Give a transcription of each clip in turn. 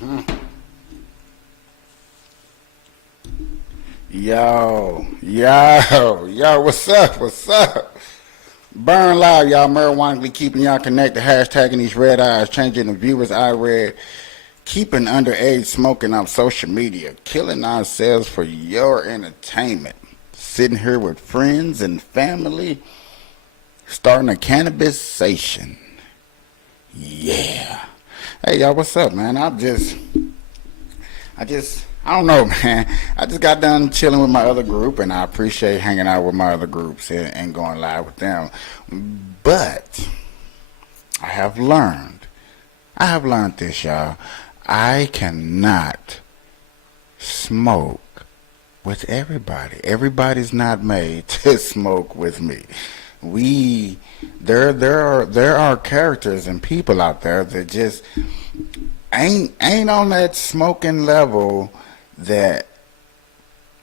Yo, what's up? What's up? Burn Live, y'all. Marijuana keeping y'all connected. Hashtagging these red eyes, changing the viewers I read, keeping underage smoking on social media, killing ourselves for your entertainment. Sitting here with friends and family, starting a cannabisation. Yeah. Hey, y'all, what's up, man? I don't know, man. I just got done chilling with my other group, and I appreciate hanging out with my other groups and going live with them. But I have learned this, y'all. I cannot smoke with everybody. Everybody's not made to smoke with me. There are characters and people out there that just ain't on that smoking level that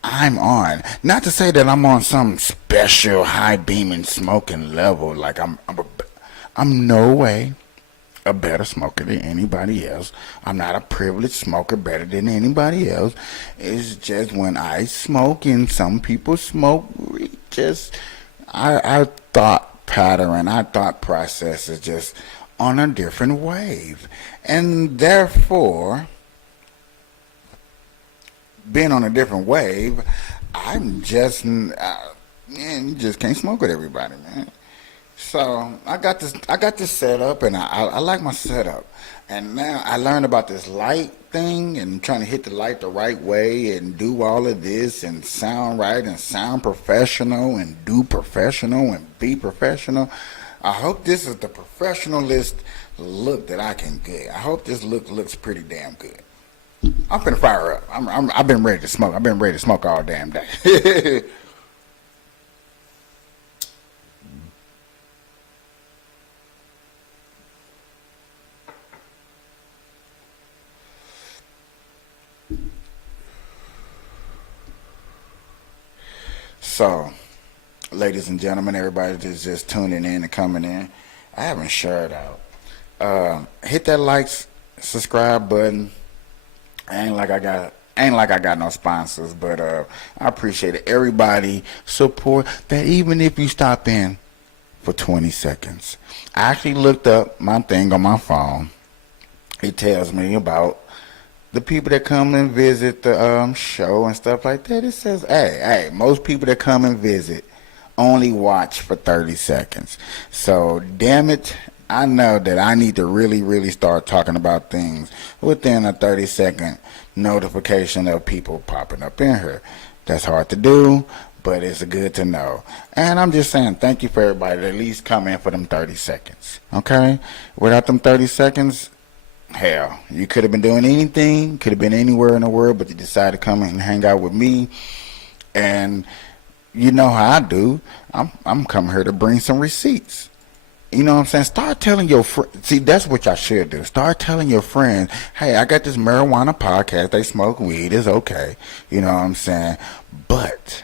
I'm on. Not to say that I'm on some special high beaming smoking level. Like I'm no way a better smoker than anybody else. I'm not a privileged smoker better than anybody else. It's just when I smoke and some people smoke, our thought pattern, our thought process is just on a different wave. And therefore, being on a different wave, I'm just, you just can't smoke with everybody, man. So I got this set up, and I like my setup. And now I learned about this light thing, and trying to hit the light the right way, and do all of this, and sound right, and sound professional, and do professional, and be professional. I hope this is the professionalist look that I can get. I hope this look looks pretty damn good. I'm finna fire up. I've been ready to smoke. I've been ready to smoke all damn day. So, ladies and gentlemen, everybody that's just tuning in and coming in, I haven't shared out. Hit that subscribe button. Ain't like I got no sponsors, but I appreciate it. Everybody support that, even if you stop in for 20 seconds. I actually looked up my thing on my phone. It tells me about the people that come and visit the show and stuff like that. It says, hey, most people that come and visit only watch for 30 seconds. So, damn it, I know that I need to really, really start talking about things within a 30-second notification of people popping up in here. That's hard to do, but it's good to know. And I'm just saying thank you for everybody that at least come in for them 30 seconds. Okay? Without them 30 seconds, hell, you could have been doing anything, could have been anywhere in the world, but you decided to come and hang out with me. And you know how I do. I'm coming here to bring some receipts. You know what I'm saying? Start telling your friends. See, that's what y'all should do. Start telling your friends, hey, I got this marijuana podcast. They smoke weed. It's okay. You know what I'm saying? But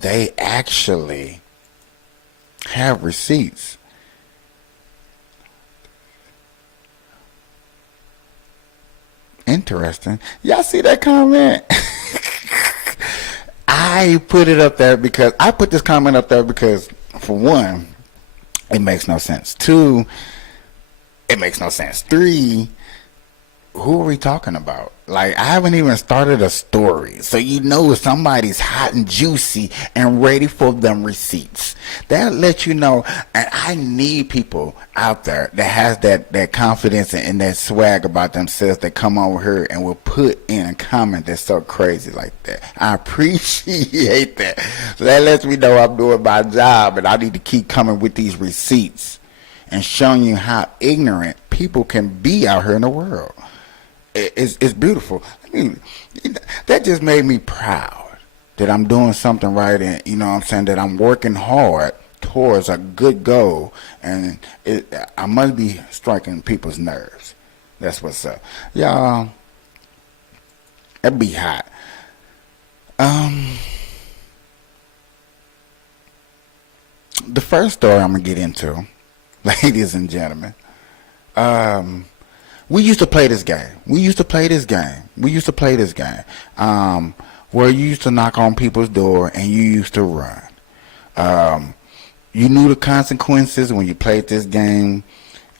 they actually have receipts. Interesting. Y'all see that comment? I put this comment up there because, for one, it makes no sense. Two, it makes no sense. Three, who are we talking about? Like, I haven't even started a story. So you know somebody's hot and juicy and ready for them receipts. That lets you know, and I need people out there that has that confidence and that swag about themselves that come over here and will put in a comment that's so crazy like that. I appreciate that. So that lets me know I'm doing my job, and I need to keep coming with these receipts and showing you how ignorant people can be out here in the world. It's beautiful. I mean, that just made me proud that I'm doing something right, and you know what I'm saying, that I'm working hard towards a good goal, and I must be striking people's nerves. That's what's up. Y'all, it be hot. The first story I'm going to get into, ladies and gentlemen, We used to play this game. Where you used to knock on people's door and you used to run. You knew the consequences when you played this game.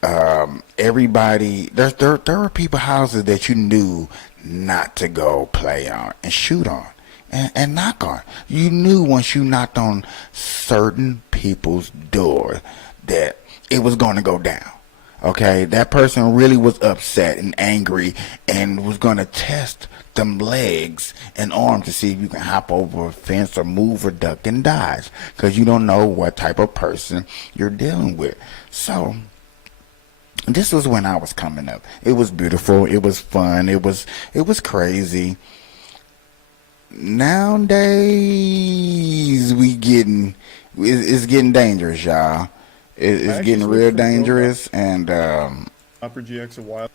Everybody, there were people houses that you knew not to go play on and shoot on and knock on. You knew once you knocked on certain people's door that it was going to go down. Okay, that person really was upset and angry and was going to test them legs and arms to see if you can hop over a fence or move or duck and dodge, because you don't know what type of person you're dealing with. So this was when I was coming up. It was beautiful. It was fun. It was crazy. Nowadays it's getting dangerous, y'all. It's getting real dangerous, and Upper GX a while.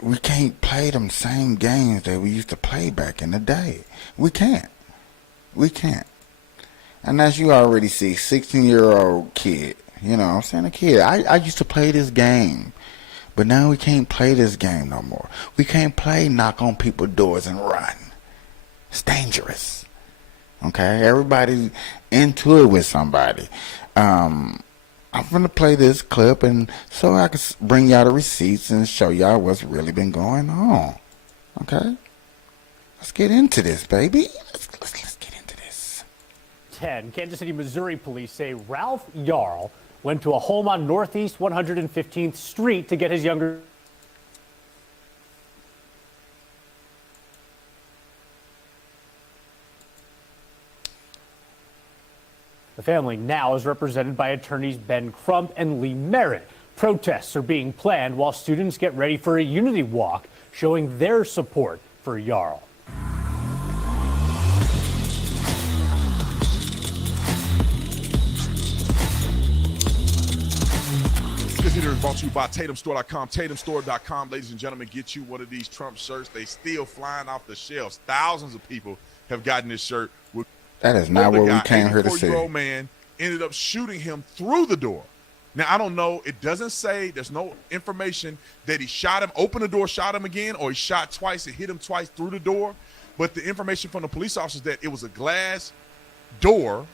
We can't play them same games that we used to play back in the day. We can't. And as you already see, 16-year-old kid, you know what I'm saying, a kid. I used to play this game, but now we can't play this game no more. We can't play knock on people's doors and run. It's dangerous. Okay, everybody into it with somebody. I'm gonna play this clip, and so I can bring y'all the receipts and show y'all what's really been going on. Okay, let's get into this, baby. Let's get into this. 10 Kansas City, Missouri police say Ralph Yarl went to a home on Northeast 115th Street to get his younger. The family now is represented by attorneys Ben Crump and Lee Merritt. Protests are being planned while students get ready for a unity walk showing their support for Yarl. This video is brought to you by TatumStore.com. TatumStore.com, ladies and gentlemen, get you one of these Trump shirts. They still flying off the shelves. Thousands of people have gotten this shirt. That is not what we came here to see. 84-year-old man ended up shooting him through the door. Now, I don't know. It doesn't say, there's no information that he shot him, opened the door, shot him again, or he shot twice and hit him twice through the door. But the information from the police officers that it was a glass door,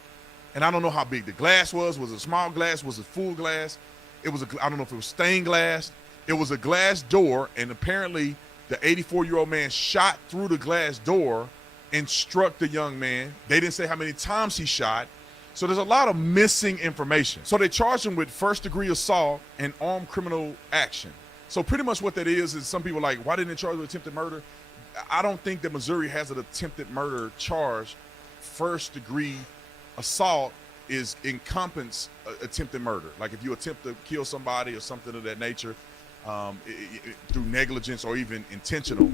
and I don't know how big the glass was. Was it small glass? Was it full glass? I don't know if it was stained glass. It was a glass door, and apparently the 84-year-old man shot through the glass door and struck the young man. They didn't say how many times he shot. So there's a lot of missing information. So they charged him with first-degree assault and armed criminal action. So pretty much what that is some people are like, why didn't they charge with attempted murder? I don't think that Missouri has an attempted murder charge. First-degree assault is encompass attempted murder. Like if you attempt to kill somebody or something of that nature through negligence or even intentional,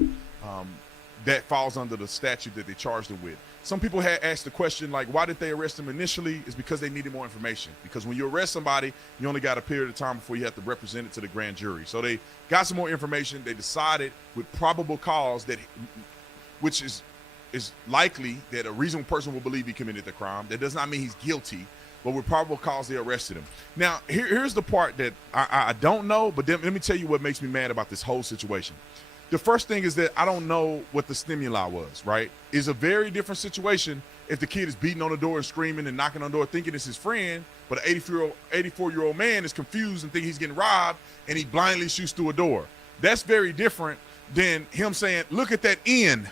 that falls under the statute that they charged him with. Some people had asked the question, like, why did they arrest him initially? It's because they needed more information. Because when you arrest somebody, you only got a period of time before you have to represent it to the grand jury. So they got some more information. They decided with probable cause that, which is likely that a reasonable person will believe he committed the crime. That does not mean he's guilty, but with probable cause they arrested him. Now, here's the part that I don't know, but then let me tell you what makes me mad about this whole situation. The first thing is that I don't know what the stimuli was, right? It's a very different situation if the kid is beating on the door and screaming and knocking on the door thinking it's his friend, but an 84-year-old man is confused and thinking he's getting robbed and he blindly shoots through a door. That's very different than him saying, look at that N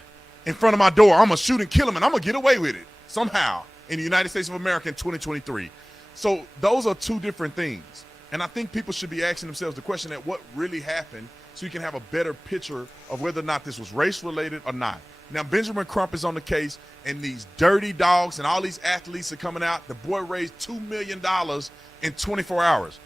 in front of my door. I'm going to shoot and kill him and I'm going to get away with it somehow in the United States of America in 2023. So those are two different things. And I think people should be asking themselves the question that what really happened so you can have a better picture of whether or not this was race-related or not. Now, Benjamin Crump is on the case, and these dirty dogs and all these athletes are coming out. The boy raised $2 million in 24 hours.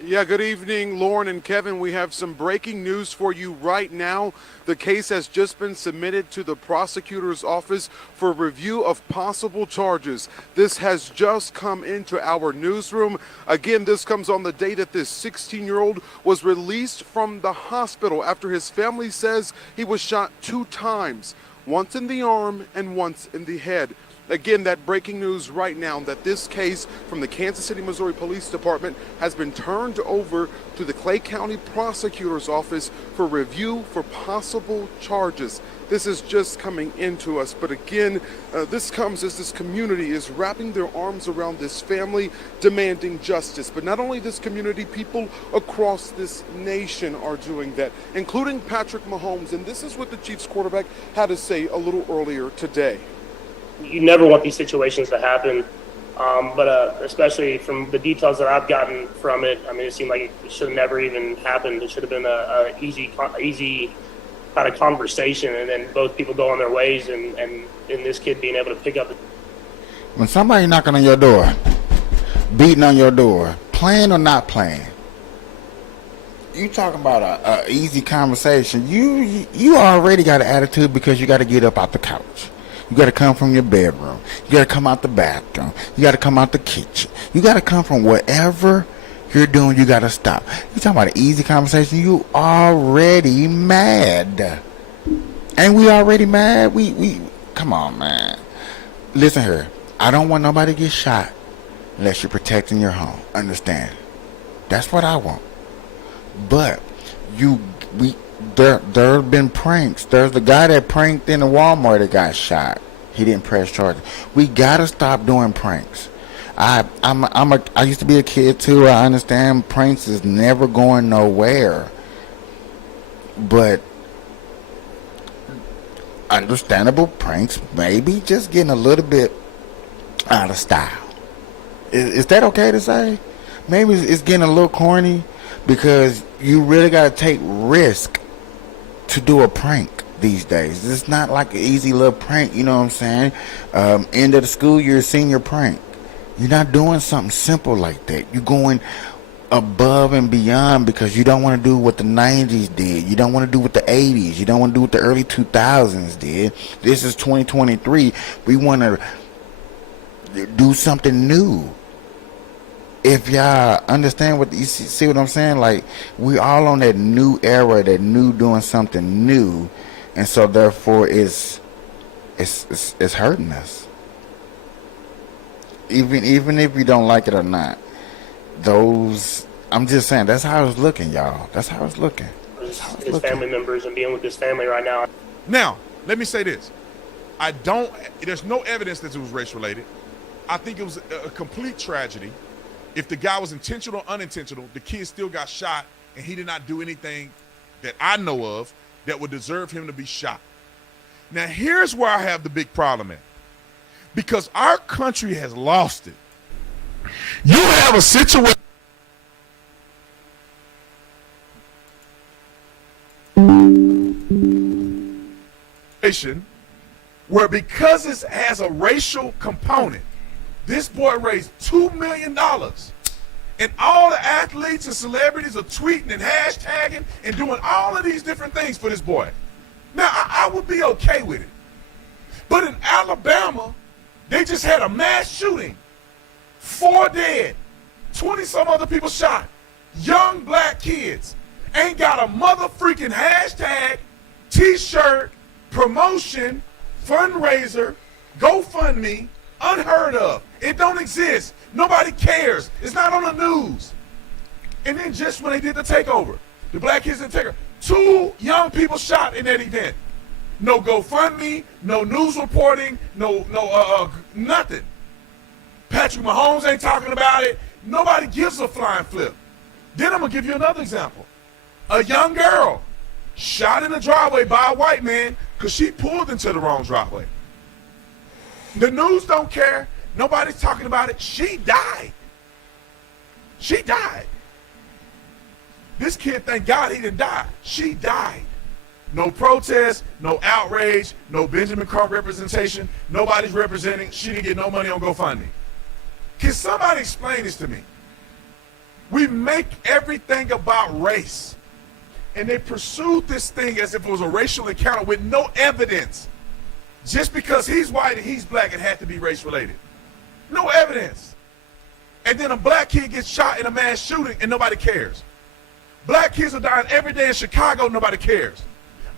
Yeah, good evening, Lauren and Kevin. We have some breaking news for you right now. The case has just been submitted to the prosecutor's office for review of possible charges. This has just come into our newsroom. Again, this comes on the day that this 16-year-old was released from the hospital after his family says he was shot 2 times, once in the arm and once in the head. Again, that breaking news right now that this case from the Kansas City, Missouri Police Department has been turned over to the Clay County Prosecutor's Office for review for possible charges. This is just coming into us, but again, this comes as this community is wrapping their arms around this family, demanding justice. But not only this community, people across this nation are doing that, including Patrick Mahomes. And this is what the Chiefs quarterback had to say a little earlier today. You never want these situations to happen, but especially from the details that I've gotten from it, I mean, it seemed like it should have never even happened. It should have been a easy kind of conversation, and then both people go on their ways, and this kid being able to pick up. When somebody knocking on your door, beating on your door, playing or not playing, you talking about a easy conversation. You already got an attitude because you got to get up out the couch. You got to come from your bedroom. You got to come out the bathroom. You got to come out the kitchen. You got to come from whatever you're doing. You got to stop. You talking about an easy conversation. You already mad. Ain't we already mad? We come on, man. Listen here. I don't want nobody to get shot unless you're protecting your home. Understand? That's what I want. But there have been pranks. There's the guy that pranked in the Walmart that got shot. He didn't press charges. We gotta stop doing pranks. I used to be a kid too. I understand pranks is never going nowhere. But understandable pranks maybe just getting a little bit out of style. Is that okay to say? Maybe it's getting a little corny because you really gotta take risk to do a prank these days. It's not like an easy little prank, you know what I'm saying? End of the school year, senior prank. You're not doing something simple like that. You're going above and beyond because you don't want to do what the 90s did. You don't want to do what the 80s. You don't want to do what the early 2000s did. This is 2023. We want to do something new. If y'all understand what you see what I'm saying, like we all on that new era, that new doing something new, and so therefore it's hurting us. Even if you don't like it or not, I'm just saying that's how it's looking, y'all. That's how it's looking. His family members and being with his family right now. Now, let me say this: there's no evidence that it was race related. I think it was a complete tragedy. If the guy was intentional or unintentional, the kid still got shot, and he did not do anything that I know of that would deserve him to be shot. Now, here's where I have the big problem at. Because our country has lost it. You have a situation where because it has a racial component, this boy raised $2 million. And all the athletes and celebrities are tweeting and hashtagging and doing all of these different things for this boy. Now, I would be okay with it. But in Alabama, they just had a mass shooting. 4 dead. 20-some other people shot. Young black kids. Ain't got a mother freaking hashtag, t-shirt, promotion, fundraiser, GoFundMe, unheard of. It don't exist. Nobody cares. It's not on the news. And then just when they did the takeover, the black kids didn't take her. 2 young people shot in that event. No GoFundMe, no news reporting, no nothing. Patrick Mahomes ain't talking about it. Nobody gives a flying flip. Then I'm gonna give you another example. A young girl shot in the driveway by a white man because she pulled into the wrong driveway. The news don't care. Nobody's talking about it. She died. She died. This kid, thank God he didn't die. She died. No protest, no outrage, no Benjamin Crump representation. Nobody's representing. She didn't get no money on GoFundMe. Can somebody explain this to me? We make everything about race. And they pursued this thing as if it was a racial encounter with no evidence. Just because he's white and he's black, it had to be race related. No evidence. And then a black kid gets shot in a mass shooting and nobody cares. Black kids are dying every day in Chicago, nobody cares.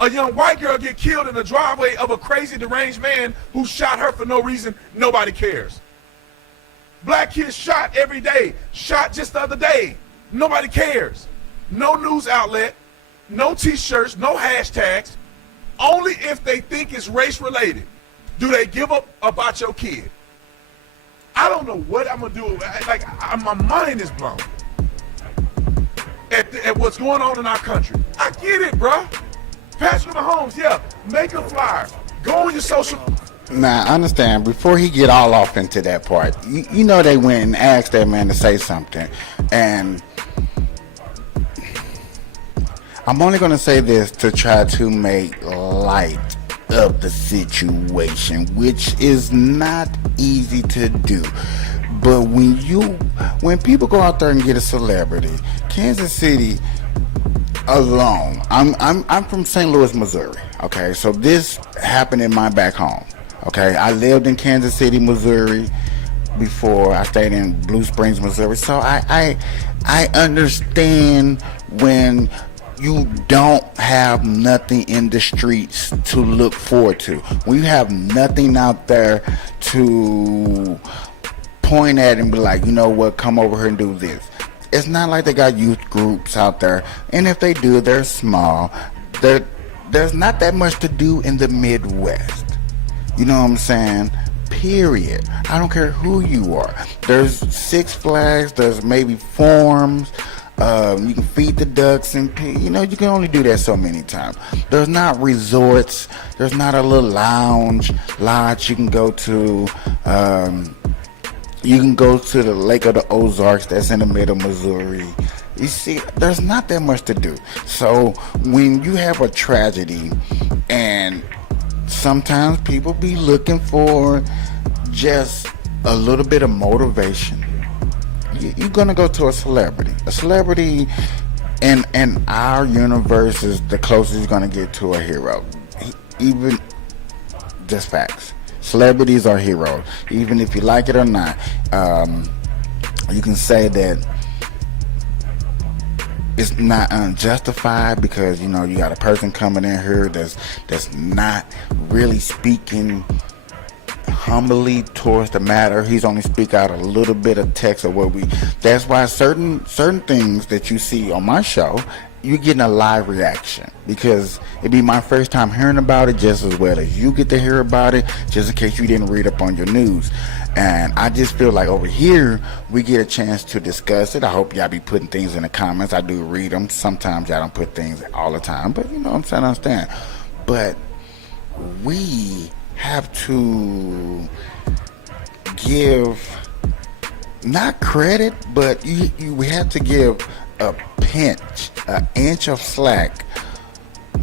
A young white girl get killed in the driveway of a crazy deranged man who shot her for no reason. Nobody cares. Black kids shot every day. Shot just the other day. Nobody cares. No news outlet, no t-shirts, no hashtags. Only if they think it's race related do they give up about your kid. I don't know what I'm gonna do. My mind is blown at what's going on in our country. I get it, bruh. Patrick Mahomes, yeah, make a flyer. Go on your social. Now, I understand, before he get all off into that part, you know they went and asked that man to say something. And I'm only going to say this to try to make light of the situation, which is not easy to do. But when people go out there and get a celebrity, Kansas City alone, I'm from St. Louis, Missouri. Okay, so this happened in my back home. Okay, I lived in Kansas City, Missouri before. I stayed in Blue Springs, Missouri. So I understand when you don't have nothing in the streets to look forward to. When you have nothing out there to point at and be like, you know what, come over here and do this. It's not like they got youth groups out there. And if they do, they're small. There's not that much to do in the Midwest. You know what I'm saying? Period. I don't care who you are. There's Six Flags. There's maybe forums. You can feed the ducks and you can only do that so many times. There's not resorts. There's not a little lodge you can go to. You can go to the Lake of the Ozarks that's in the middle of Missouri. You see, there's not that much to do. So when you have a tragedy, and sometimes people be looking for just a little bit of motivation, you're gonna go to a celebrity. A celebrity in our universe is the closest you're gonna get to a hero. Even just facts. Celebrities are heroes, even if you like it or not. You can say that it's not unjustified because you got a person coming in here that's not really speaking humbly towards the matter. He's only speak out a little bit of text of what that's why certain things that you see on my show, you're getting a live reaction, because it'd be my first time hearing about it just as well as you get to hear about it, just in case you didn't read up on your news. And I just feel like over here we get a chance to discuss it. I hope y'all be putting things in the comments. I do read them. Sometimes y'all don't put things all the time, but you know what I'm saying, I understand. But we have to give not credit, but we have to give a pinch, an inch of slack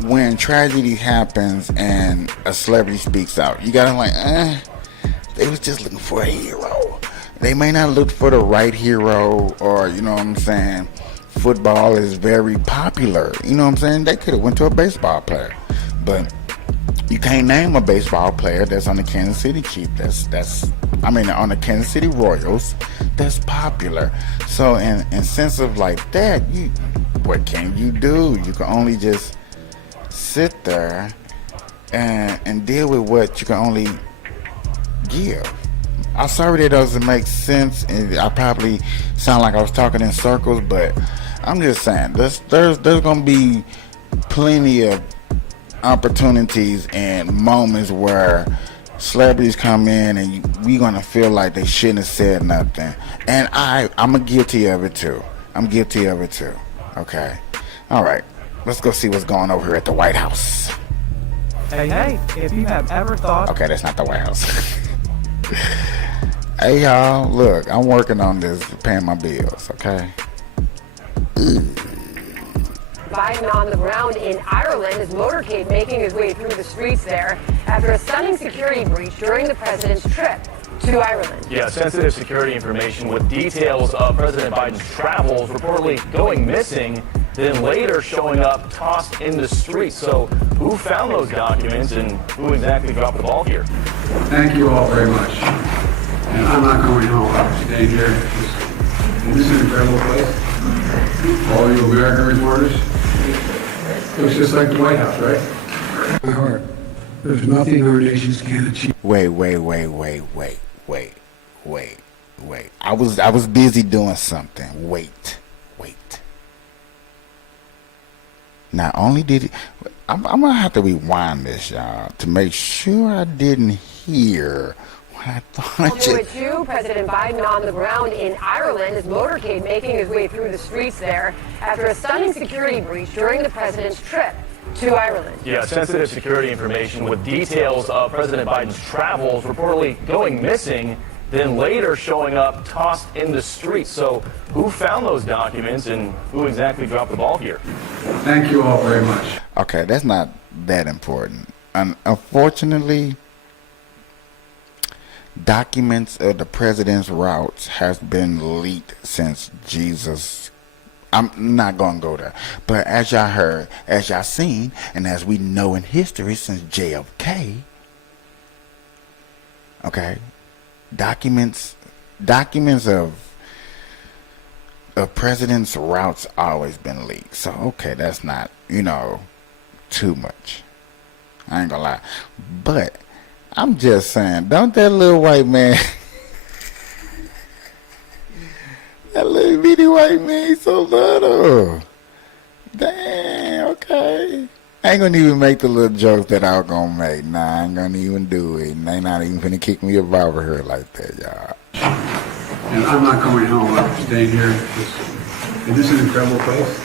when tragedy happens and a celebrity speaks out. You gotta they was just looking for a hero. They may not look for the right hero, or you know what I'm saying, football is very popular. You know what I'm saying? They could have went to a baseball player, but you can't name a baseball player that's on the Kansas City Chiefs. On the Kansas City Royals, that's popular. So in sense of like that, what can you do? You can only just sit there and deal with what you can only give. I'm sorry that doesn't make sense, and I probably sound like I was talking in circles, but I'm just saying there's gonna be plenty of opportunities and moments where celebrities come in and we gonna feel like they shouldn't have said nothing, and I'm guilty of it too. Okay, all right, let's go see what's going over here at the White House. Hey, if you have ever thought... Okay, that's not the White House. Hey y'all, look, I'm working on this, paying my bills, okay? Biden on the ground in Ireland, his motorcade making his way through the streets there after a stunning security breach during the president's trip to Ireland. Yeah, sensitive security information with details of President Biden's travels reportedly going missing, then later showing up tossed in the street. So who found those documents and who exactly dropped the ball here? Thank you all very much. And I'm not going home. I'm staying here. This is an incredible place. All you American reporters. Looks just like the White House, right? My heart, there's nothing our nations can achieve. Wait. I was busy doing something. Wait. Not only did he, I'm gonna have to rewind this, y'all, to make sure I didn't hear what I thought. We'll do it too. President Biden on the ground in Ireland, his motorcade making his way through the streets there after a stunning security breach during the president's trip to Ireland. Yeah, sensitive security information with details of President Biden's travels reportedly going missing, then later showing up tossed in the streets. So who found those documents and who exactly dropped the ball here? Thank you all very much. Okay, that's not that important. Unfortunately, documents of the president's routes has been leaked since Jesus. I'm not going to go there. But as y'all heard, as y'all seen, and as we know in history since JFK, okay, documents of president's routes always been leaked. So, okay, that's not, too much. I ain't gonna lie. But I'm just saying, don't that little white man, that little bitty white man, he's so little. Damn, okay. I ain't gonna even make the little jokes that I was gonna make. Nah, I ain't gonna even do it. And they not even finna kick me up over here like that, y'all. And I'm not going home. I'm staying here. And this is an incredible place.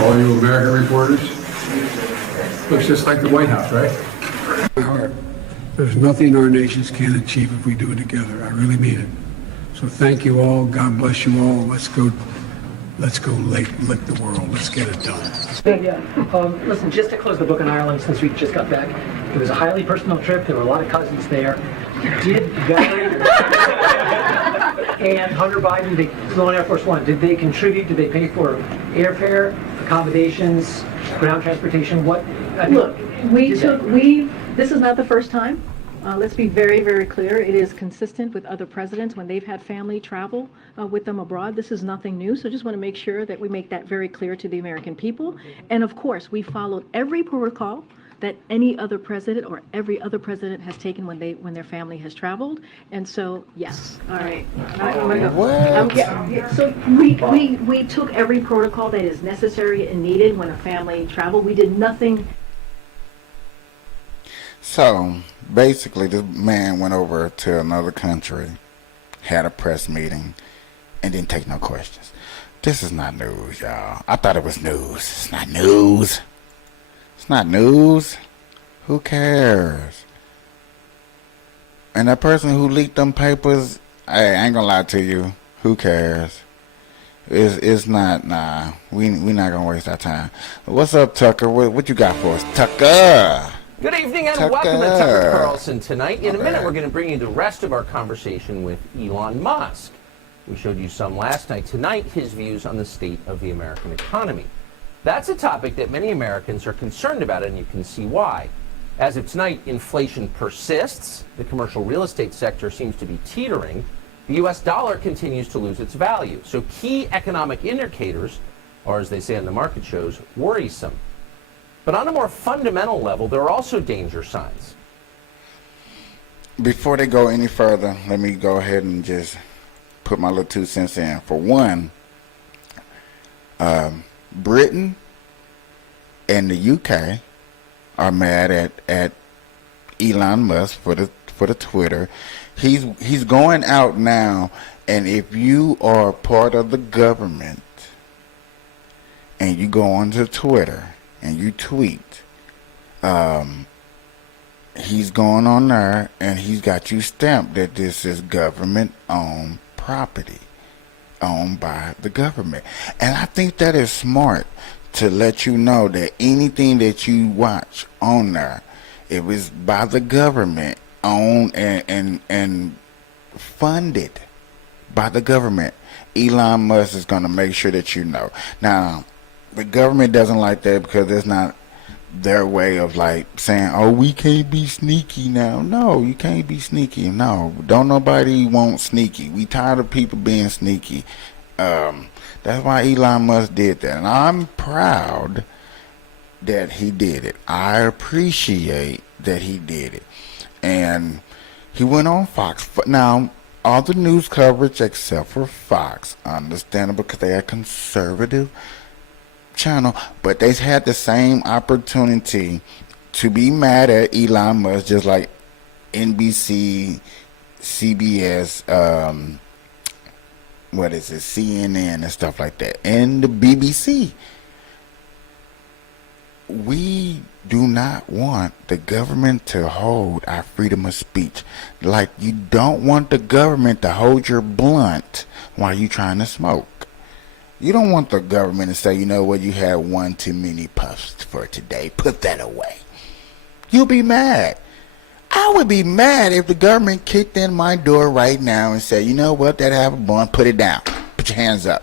All you American reporters. Looks just like the White House, right? My heart. There's nothing our nations can't achieve if we do it together. I really mean it. So thank you all. God bless you all. Let's go lick the world. Let's get it done. Yeah. Listen, just to close the book on Ireland, since we just got back, it was a highly personal trip. There were a lot of cousins there. Did Valerie and Hunter Biden, they flew on Air Force One, did they contribute? Did they pay for airfare, accommodations, ground transportation? Look, this is not the first time. Let's be very, very clear. It is consistent with other presidents when they've had family travel with them abroad. This is nothing new. So just want to make sure that we make that very clear to the American people. And of course, we followed every protocol that any other president or every other president has taken when their family has traveled. And so, yes. All right. So we took every protocol that is necessary and needed when a family traveled. We did nothing. So basically, this man went over to another country, had a press meeting, and didn't take no questions. This is not news, y'all. I thought it was news. It's not news. It's not news. Who cares? And that person who leaked them papers, hey, I ain't gonna lie to you. Who cares? It's not, nah. We not gonna waste our time. What's up, Tucker? What you got for us? Tucker! Good evening and Tucker. Welcome to Tucker Carlson tonight. In a minute, we're going to bring you the rest of our conversation with Elon Musk. We showed you some last night. Tonight, his views on the state of the American economy. That's a topic that many Americans are concerned about, and you can see why. As of tonight, inflation persists. The commercial real estate sector seems to be teetering. The U.S. dollar continues to lose its value. So key economic indicators are, as they say on the market shows, worrisome. But on a more fundamental level, there are also danger signs. Before they go any further, let me go ahead and just put my little 2 cents in. For one, Britain and the UK are mad at Elon Musk for the Twitter. He's going out now, and if you are part of the government and you go onto Twitter and you tweet, he's going on there and he's got you stamped that this is government-owned property, owned by the government. And I think that is smart to let you know that anything that you watch on there, it was by the government, owned and funded by the government. Elon Musk is going to make sure that you know. Now, the government doesn't like that because it's not their way of like saying, oh, we can't be sneaky now. No, you can't be sneaky. No, don't nobody want sneaky. We tired of people being sneaky. That's why Elon Musk did that. And I'm proud that he did it. I appreciate that he did it. And he went on Fox. Now, all the news coverage except for Fox, understandable because they are conservative channel, but they had the same opportunity to be mad at Elon Musk, just like NBC, CBS, what is it, CNN and stuff like that, and the BBC. We do not want the government to hold our freedom of speech. Like you don't want the government to hold your blunt while you trying to smoke. You don't want the government to say, you know what, you had one too many puffs for today. Put that away. You'll be mad. I would be mad if the government kicked in my door right now and said, you know what, that have a blunt, put it down. Put your hands up.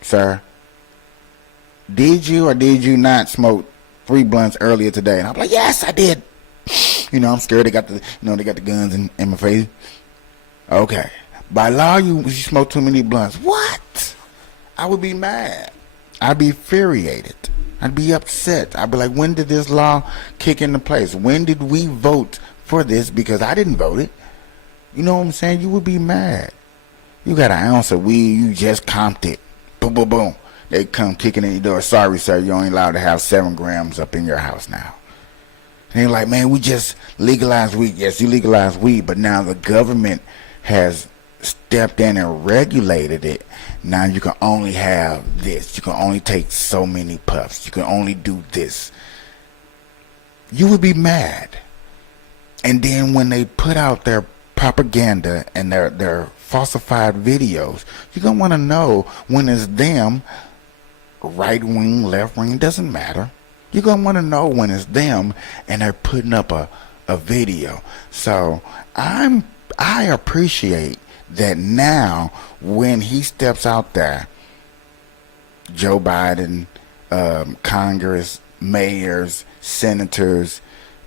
Sir, did you or did you not smoke 3 blunts earlier today? And I'm like, yes, I did. You know, I'm scared they got the guns in my face. Okay. By law, you smoke too many blunts. What? I would be mad. I'd be infuriated. I'd be upset. I'd be like, when did this law kick into place? When did we vote for this? Because I didn't vote it. You know what I'm saying? You would be mad. You got an ounce of weed, you just comped it. Boom, boom, boom. They come kicking in your door. Sorry, sir, you're only allowed to have 7 grams up in your house now. And they're like, man, we just legalized weed. Yes, you legalized weed, but now the government has stepped in and regulated it. Now you can only have this. You can only take so many puffs. You can only do this. You would be mad. And then when they put out their propaganda and their falsified videos, you're going to want to know when it's them, right wing, left wing, doesn't matter. You're going to want to know when it's them and they're putting up a video. So I appreciate that now when he steps out there, Joe Biden, Congress, mayors, senators,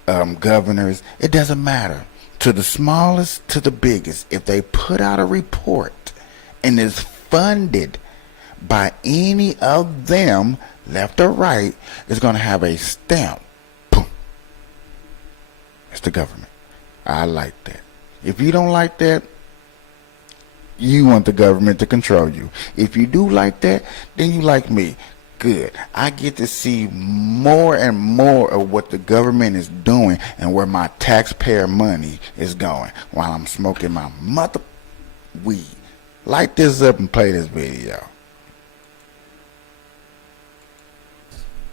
governors, it doesn't matter. To the smallest to the biggest, if they put out a report and is funded by any of them, left or right, it's going to have a stamp. Boom. It's the government. I like that. If you don't like that, you want the government to control you. If you do like that, then you like me. Good. I get to see more and more of what the government is doing and where my taxpayer money is going while I'm smoking my mother weed. Light this up and play this video.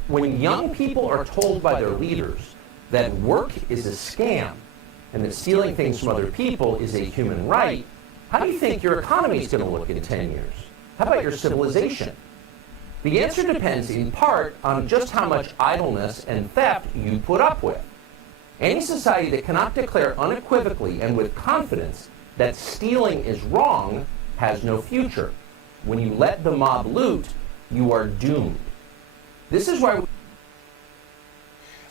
When young people are told by their leaders that work is a scam and that stealing things from other people is a human right, how do you think your economy is going to look in 10 years? How about your civilization? The answer depends in part on just how much idleness and theft you put up with. Any society that cannot declare unequivocally and with confidence that stealing is wrong has no future. When you let the mob loot, you are doomed. This is why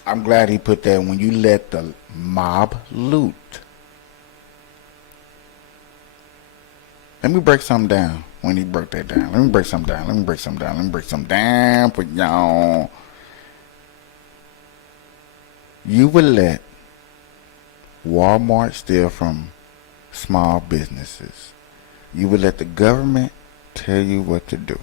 I'm glad he put that, when you let the mob loot. Let me break something down when he broke that down. Let me break something down for y'all. You would let Walmart steal from small businesses. You would let the government tell you what to do.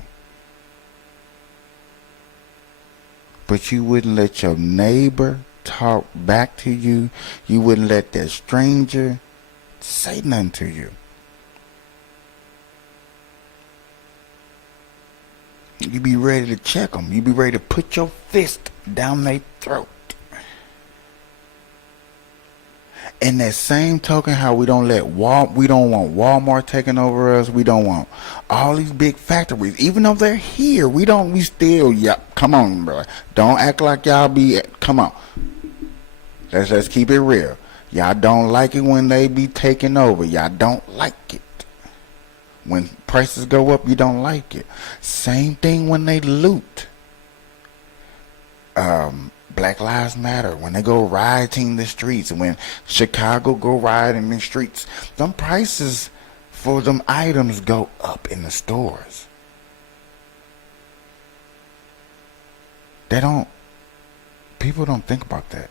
But you wouldn't let your neighbor talk back to you. You wouldn't let that stranger say nothing to you. You be ready to check them. You be ready to put your fist down their throat. In that same token, how we don't want Walmart taking over us. We don't want all these big factories, even though they're here. We still, come on, bro. Don't act like y'all come on. Let's keep it real. Y'all don't like it when they be taking over. Y'all don't like it. When prices go up, you don't like it. Same thing when they loot. Black Lives Matter, when they go rioting the streets, and when Chicago go rioting the streets, them prices for them items go up in the stores. They don't People don't think about that.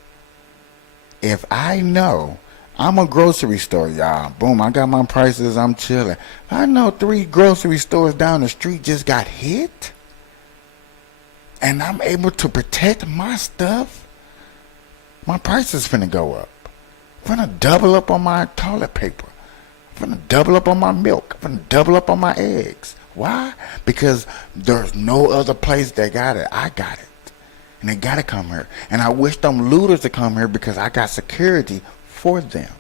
If I know I'm a grocery store, y'all, boom, I got my prices, I'm chilling. I know 3 grocery stores down the street just got hit, and I'm able to protect my stuff, my price is finna go up. I'm finna double up on my toilet paper. I'm finna double up on my milk. I'm finna double up on my eggs. Why? Because there's no other place that got it. I got it. And they gotta come here. And I wish them looters to come here because I got security for them.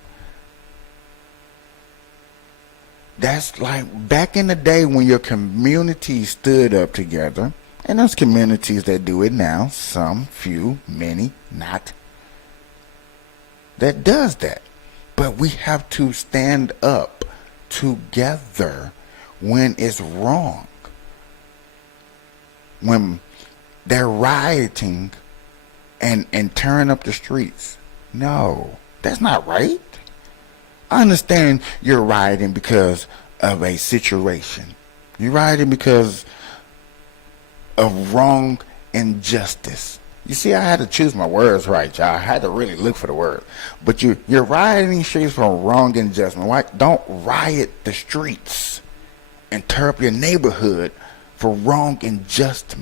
That's like back in the day when your community stood up together. And there's communities that do it now. Some, few, many, not. That does that. But we have to stand up together when it's wrong. When they're rioting and tearing up the streets. No, that's not right. I understand you're rioting because of a situation. You're rioting because of wrong injustice. You see, I had to choose my words right, y'all. I had to really look for the word. But you're rioting streets for wrong injustice. Why? Don't riot the streets and tear up your neighborhood for wrong injustice.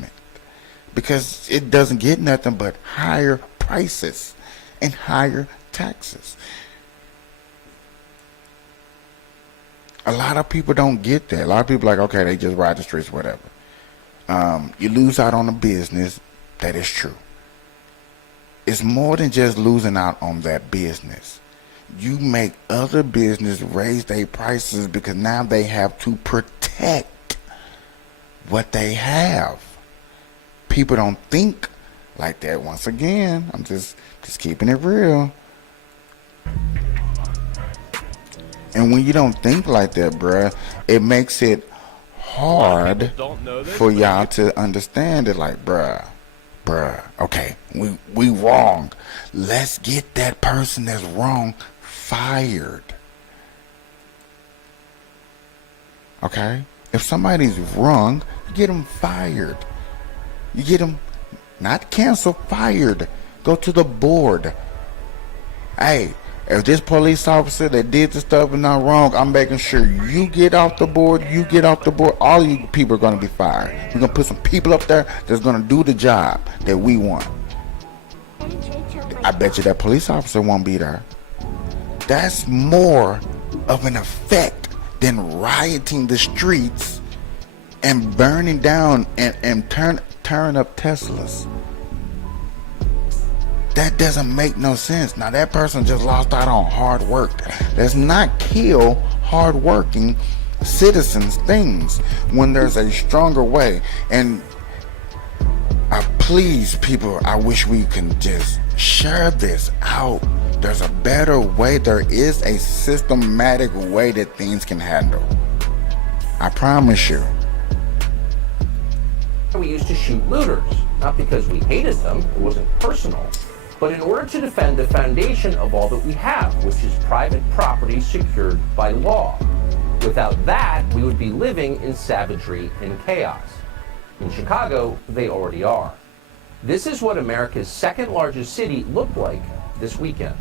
Because it doesn't get nothing but higher prices and higher taxes. A lot of people don't get that. A lot of people are like, okay, they just ride the streets, whatever. You lose out on the business. That is true. It's more than just losing out on that business. You make other business raise their prices because now they have to protect what they have. People don't think like that. Once again, I'm just keeping it real. And when you don't think like that, bruh, it makes it hard for y'all to understand it. Like, bruh, okay, we wrong. Let's get that person that's wrong fired. Okay? If somebody's wrong, you get them fired. You get them not canceled, fired. Go to the board. Hey, if this police officer that did the stuff is not wrong, I'm making sure you get off the board, you get off the board. All of you people are going to be fired. We're going to put some people up there that's going to do the job that we want. I bet you that police officer won't be there. That's more of an effect than rioting the streets and burning down and tearing up Teslas. That doesn't make no sense. Now that person just lost out on hard work. Let's not kill hard-working citizens' things when there's a stronger way. And please, people, I wish we can just share this out. There's a better way. There is a systematic way that things can handle. I promise you. We used to shoot looters, not because we hated them, it wasn't personal, but in order to defend the foundation of all that we have, which is private property secured by law. Without that, we would be living in savagery and chaos. In Chicago, they already are. This is what America's second largest city looked like this weekend.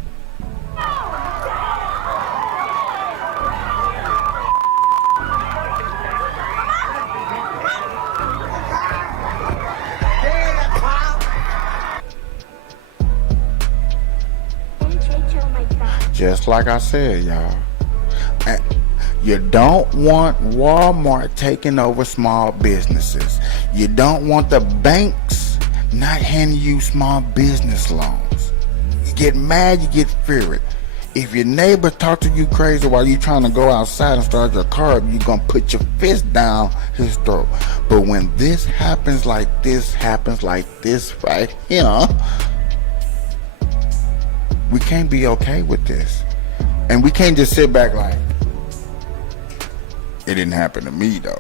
Just like I said, y'all. You don't want Walmart taking over small businesses. You don't want the banks not handing you small business loans. You get mad, you get furious. If your neighbor talk to you crazy while you trying to go outside and start your car, you're going to put your fist down his throat. But when this happens like this right here, we can't be okay with this. And we can't just sit back like, it didn't happen to me though.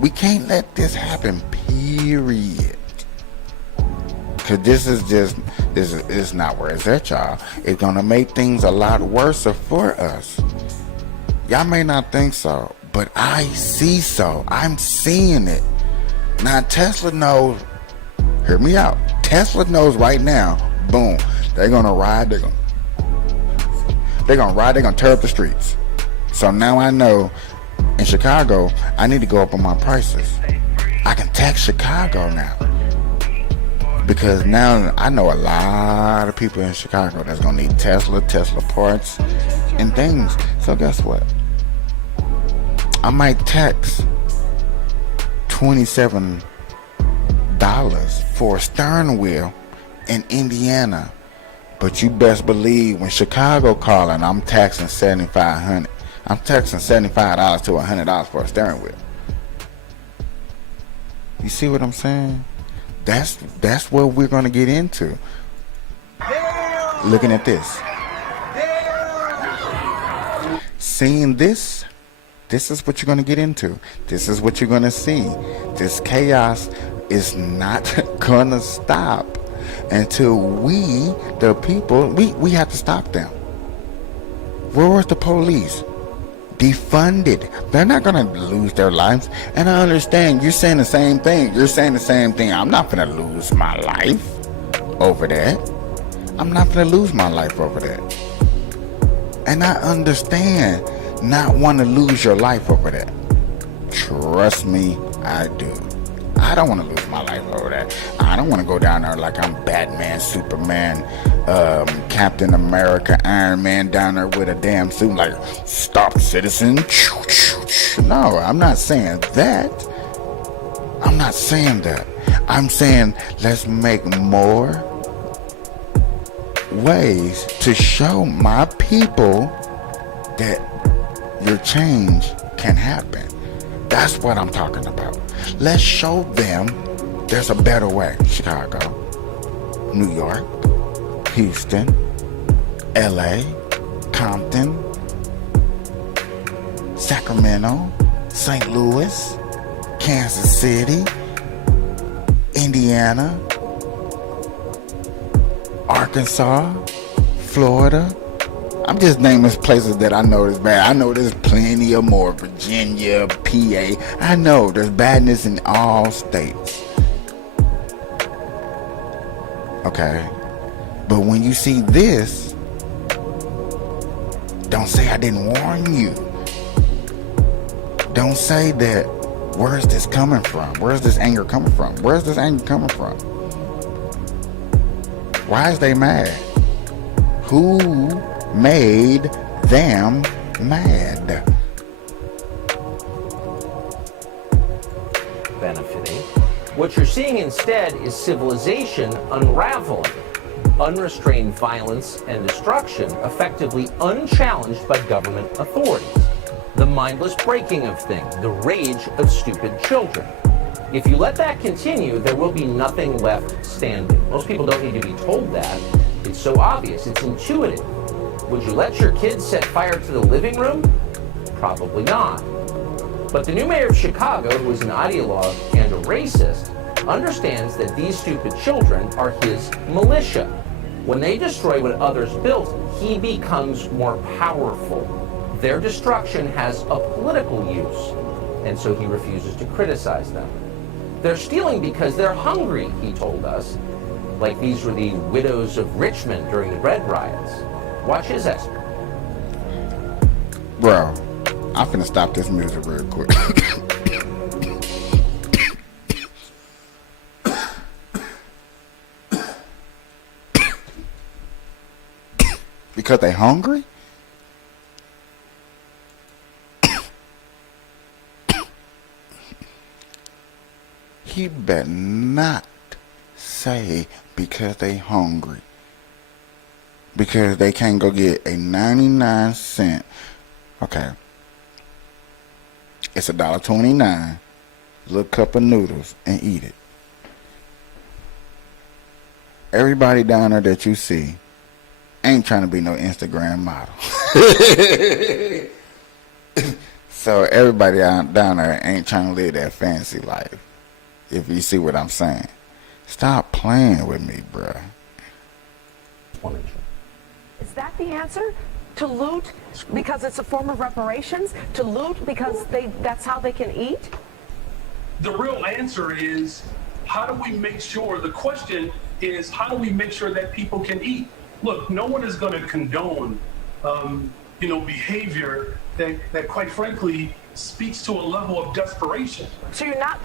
We can't let this happen, period. Cause this is not where it's at, y'all. It's gonna make things a lot worse for us. Y'all may not think so, but I see so. I'm seeing it. Now Tesla knows, hear me out. Tesla knows right now, boom, they're gonna ride, they're gonna tear up the streets. So now I know in Chicago, I need to go up on my prices. I can tax Chicago now. Because now I know a lot of people in Chicago that's gonna need Tesla parts, and things. So guess what? I might tax $27 for a steering wheel in Indiana. But you best believe when Chicago calling, I'm taxing $7,500. I'm taxing $75 to $100 for a steering wheel. You see what I'm saying? That's what we're gonna get into. Looking at this. Seeing this is what you're gonna get into. This is what you're gonna see. This chaos is not gonna stop until we, the people, we have to stop them. Where was the police? Defunded. They're not gonna lose their lives. And I understand you're saying the same thing. You're saying the same thing. I'm not gonna lose my life over that. I'm not gonna lose my life over that. And I understand not want to lose your life over that. Trust me, I do. I don't want to lose my life over that. I don't want to go down there like I'm Batman, Superman, Captain America, Iron Man down there with a damn suit like, stop citizen. No, I'm not saying that. I'm not saying that. I'm saying let's make more ways to show my people that your change can happen. That's what I'm talking about. Let's show them there's a better way. Chicago, New York, Houston, LA, Compton, Sacramento, St. Louis, Kansas City, Indiana, Arkansas, Florida. I'm just naming places that I know is bad. I know there's plenty of more. Virginia, PA. I know there's badness in all states. Okay. But when you see this, don't say I didn't warn you. Don't say that, where's this coming from? Where's this anger coming from? Where's this anger coming from? Why is they mad? Who made them mad? Benefiting. What you're seeing instead is civilization unraveling. Unrestrained violence and destruction, effectively unchallenged by government authorities. The mindless breaking of things, the rage of stupid children. If you let that continue, there will be nothing left standing. Most people don't need to be told that. It's so obvious, it's intuitive. Would you let your kids set fire to the living room? Probably not. But the new mayor of Chicago, who is an ideologue and a racist, understands that these stupid children are his militia. When they destroy what others built, he becomes more powerful. Their destruction has a political use, and so he refuses to criticize them. They're stealing because they're hungry, he told us, like these were the widows of Richmond during the bread riots. Watch his expert. Bro, I'm finna stop this music real quick. Because they hungry? He better not say because they hungry. Because they can't go get a 99-cent. Okay. It's $1.29. Little cup of noodles and eat it. Everybody down there that you see ain't trying to be no Instagram model. So everybody down there ain't trying to live that fancy life. If you see what I'm saying. Stop playing with me, bruh. Is that the answer? To loot because it's a form of reparations? To loot because that's how they can eat? The real answer is, how do we make sure, the question is how do we make sure that people can eat? Look, no one is going to condone, behavior that quite frankly speaks to a level of desperation. So you're not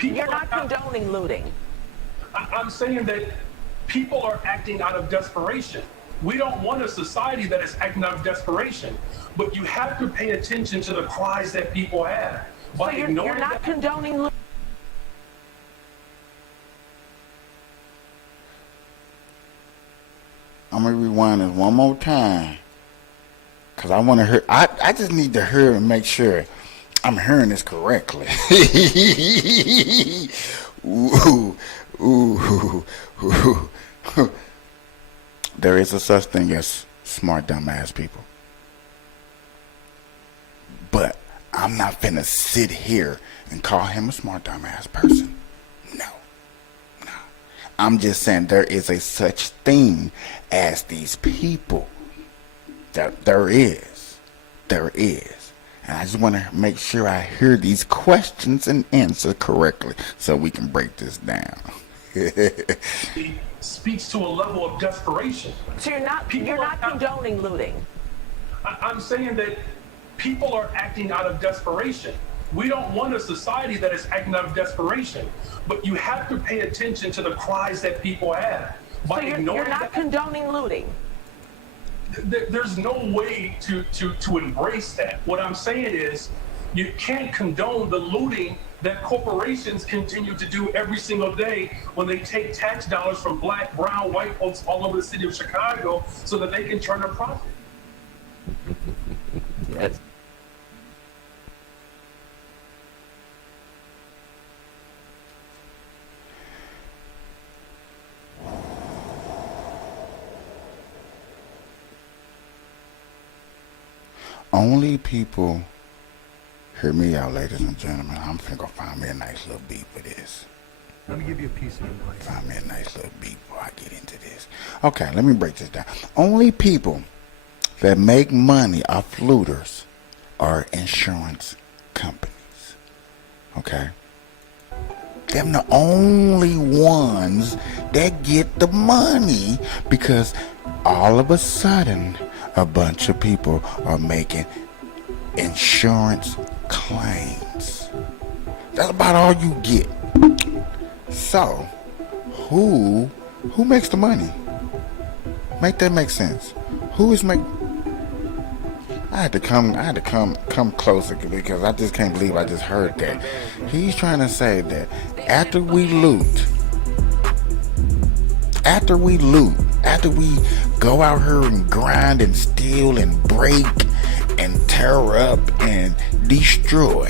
condoning looting. I'm saying that people are acting out of desperation. We don't want a society that is acting out of desperation, but you have to pay attention to the cries that people have. So you're not condoning looting. I'm gonna rewind this one more time, cause I want to hear. I just need to hear and make sure I'm hearing this correctly. Ooh, ooh, ooh. There is a such thing as smart dumbass people, but I'm not finna sit here and call him a smart dumbass person. No. I'm just saying there is a such thing as these people. There is. And I just want to make sure I hear these questions and answer correctly so we can break this down. Speaks to a level of desperation. So you're not condoning looting. I'm saying that people are acting out of desperation. We don't want a society that is acting out of desperation, but you have to pay attention to the cries that people have. So you're not condoning looting. There's no way to embrace that. What I'm saying is you can't condone the looting that corporations continue to do every single day when they take tax dollars from black, brown, white folks all over the city of Chicago so that they can turn a profit. Yes. Only people, hear me out, ladies and gentlemen. I'm finna go find me a nice little beat for this. Let me give you a piece of advice. Find me a nice little beat before I get into this. Okay, let me break this down. Only people that make money off looters are insurance companies. Okay? Them the only ones that get the money because all of a sudden a bunch of people are making insurance claims. That's about all you get. So, who makes the money? Make that make sense. Who is making? I had to come closer because I just can't believe I just heard that. He's trying to say that after we go out here and grind and steal and break and tear up and destroy,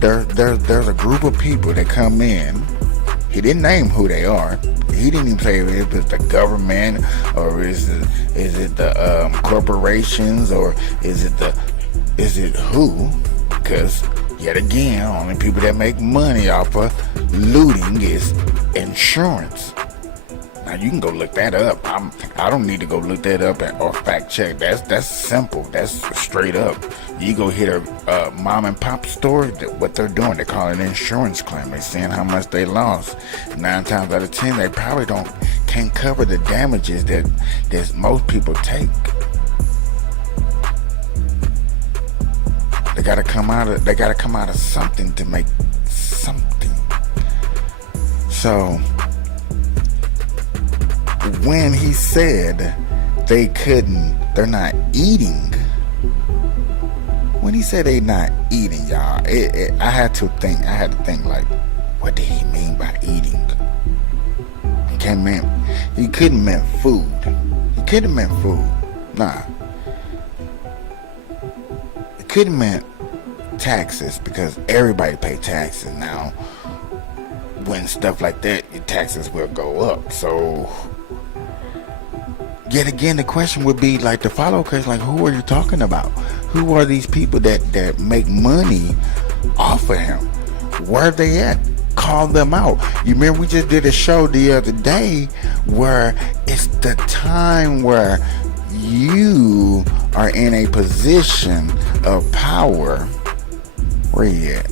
there's a group of people that come in. He didn't name who they are. He didn't even say if it's the government or is it the corporations or is it who? Because yet again, only people that make money off of looting is insurance. Now you can go look that up. I don't need to go look that up or fact check. That's simple. That's straight up. You go hit a mom and pop store. What they're doing, they call it an insurance claim. They're seeing how much they lost. 9 times out of 10, they probably can't cover the damages that most people take. They gotta come out of something to make something. So when he said they're not eating. When he said they not eating, y'all, I had to think like, what did he mean by eating? He couldn't meant food. He couldn't meant food. Nah. It couldn't meant taxes because everybody pay taxes now. When stuff like that, your taxes will go up. So yet again, the question would be like the follow-up question, like, who are you talking about? Who are these people that make money off of him? Where are they at? Call them out. You remember we just did a show the other day where it's the time where you are in a position of power. Where you at?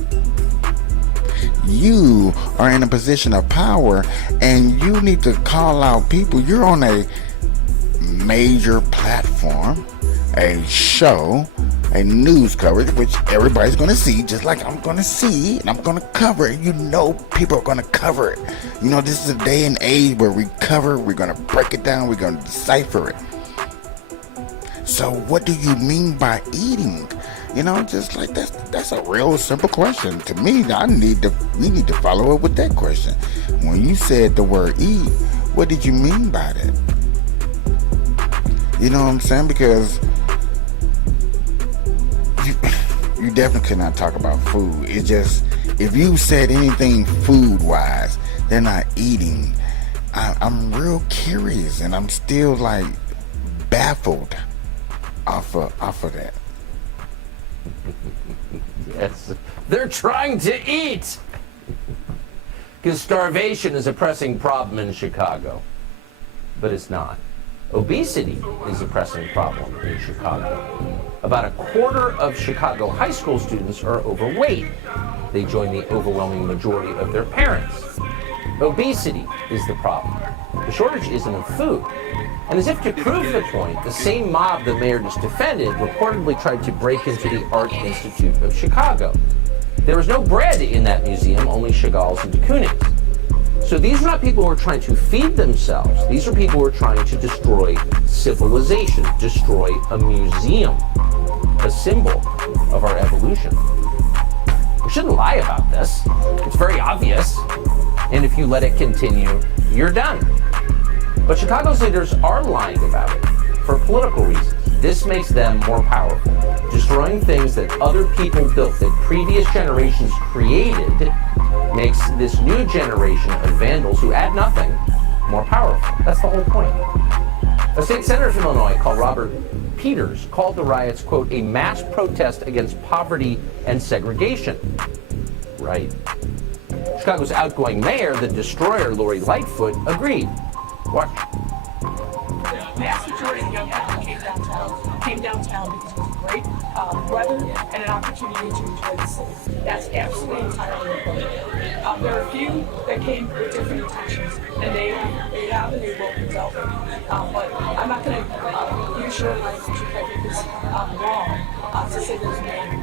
you are in a position of power and you need to call out people. You're on a major platform, a show, a news coverage, which everybody's going to see, just like I'm going to see, and I'm going to cover it. You know, people are going to cover it. You know, this is a day and age where we cover, we're going to break it down, we're going to decipher it. So what do you mean by eating? You know, just like that's a real simple question. To me, we need to follow up with that question. When you said the word eat, what did you mean by that? You know what I'm saying? Because you definitely could not talk about food. It's just, if you said anything food-wise, they're not eating. I'm real curious, and I'm still like baffled off of that. Yes, they're trying to eat. Because starvation is a pressing problem in Chicago, but it's not. Obesity is a pressing problem in Chicago. About a quarter of Chicago high school students are overweight. They join the overwhelming majority of their parents. Obesity is the problem. The shortage isn't of food. And as if to prove the point, the same mob the mayor just defended reportedly tried to break into the Art Institute of Chicago. There was no bread in that museum, only Chagall's and de Kooning's. So these are not people who are trying to feed themselves. These are people who are trying to destroy civilization, destroy a museum, a symbol of our evolution. We shouldn't lie about this. It's very obvious. And if you let it continue, you're done. But Chicago's leaders are lying about it for political reasons. This makes them more powerful. Destroying things that other people built, that previous generations created, makes this new generation of vandals who add nothing more powerful. That's the whole point. A state senator from Illinois called Robert Peters called the riots, quote, a mass protest against poverty and segregation. Right. Chicago's outgoing mayor, the destroyer Lori Lightfoot, agreed. Watch. The vast majority of young people came downtown because it was great weather and an opportunity to enjoy the city. That's absolutely entirely appropriate. There are a few that came with different intentions, and they have and they will be dealt with. But I'm not going to use your language, which I think is wrong, to say there's mayhem.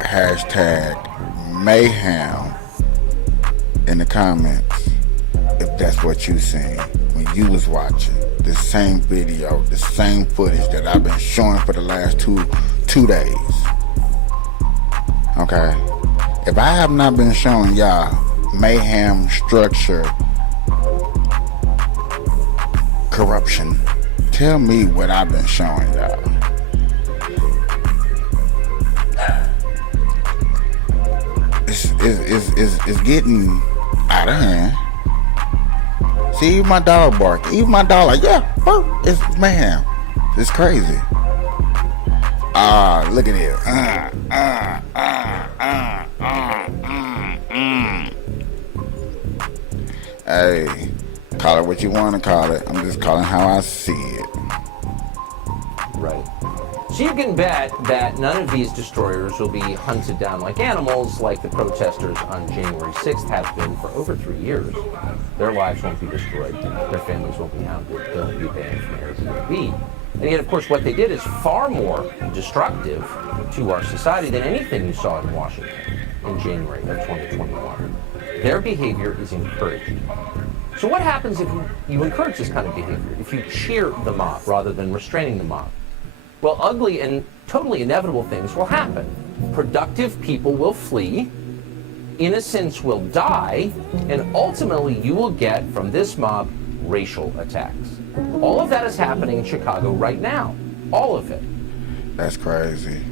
Hashtag mayhem in the comments if that's what you seen when you was watching the same video, the same footage that I've been showing for the last two days. Okay, if I have not been showing y'all mayhem, structure, corruption, tell me what I've been showing y'all. It's getting out of hand. See, even my dog bark. Even my dog like, yeah, it's mayhem. It's crazy. Look at it. Hey, call it what you want to call it. I'm just calling how I see it. Right. So you can bet that none of these destroyers will be hunted down like animals like the protesters on January 6th have been for over 3 years. Their lives won't be destroyed. Their families won't be hounded. They'll be banned from Airbnb. And yet, of course, what they did is far more destructive to our society than anything you saw in Washington in January of 2021. Their behavior is encouraged. So what happens if you encourage this kind of behavior, if you cheer the mob rather than restraining the mob? Well, ugly and totally inevitable things will happen. Productive people will flee, innocents will die, and ultimately you will get, from this mob, racial attacks. All of that is happening in Chicago right now. All of it. That's crazy.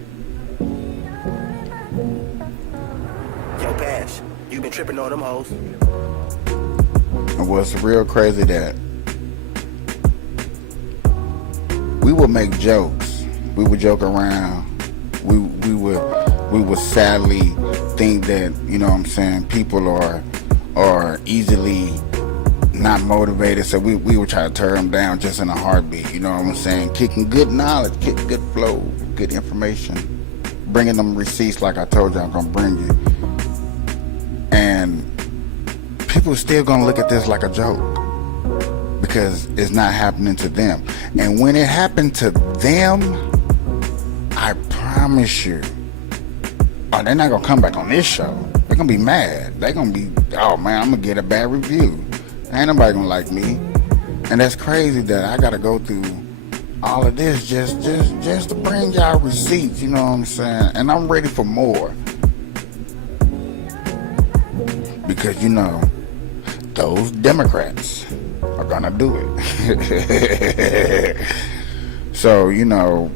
Yo, Pash, you been tripping on them hoes. And what's real crazy that we would make jokes. We would joke around. We would sadly think that, you know what I'm saying, people are easily not motivated, so we would try to tear them down just in a heartbeat, you know what I'm saying? Kicking good knowledge, kick good flow, good information. bringing them receipts like I told you I'm gonna bring you, and people are still gonna look at this like a joke because it's not happening to them. And when it happened to them, I promise you, oh, they're not gonna come back on this show. They're gonna be mad. They're gonna be, oh man, I'm gonna get a bad review. Ain't nobody gonna like me. And that's crazy that I gotta go through all of this just to bring y'all receipts, you know what I'm saying? And I'm ready for more. Because, you know, those Democrats are gonna do it. So, you know,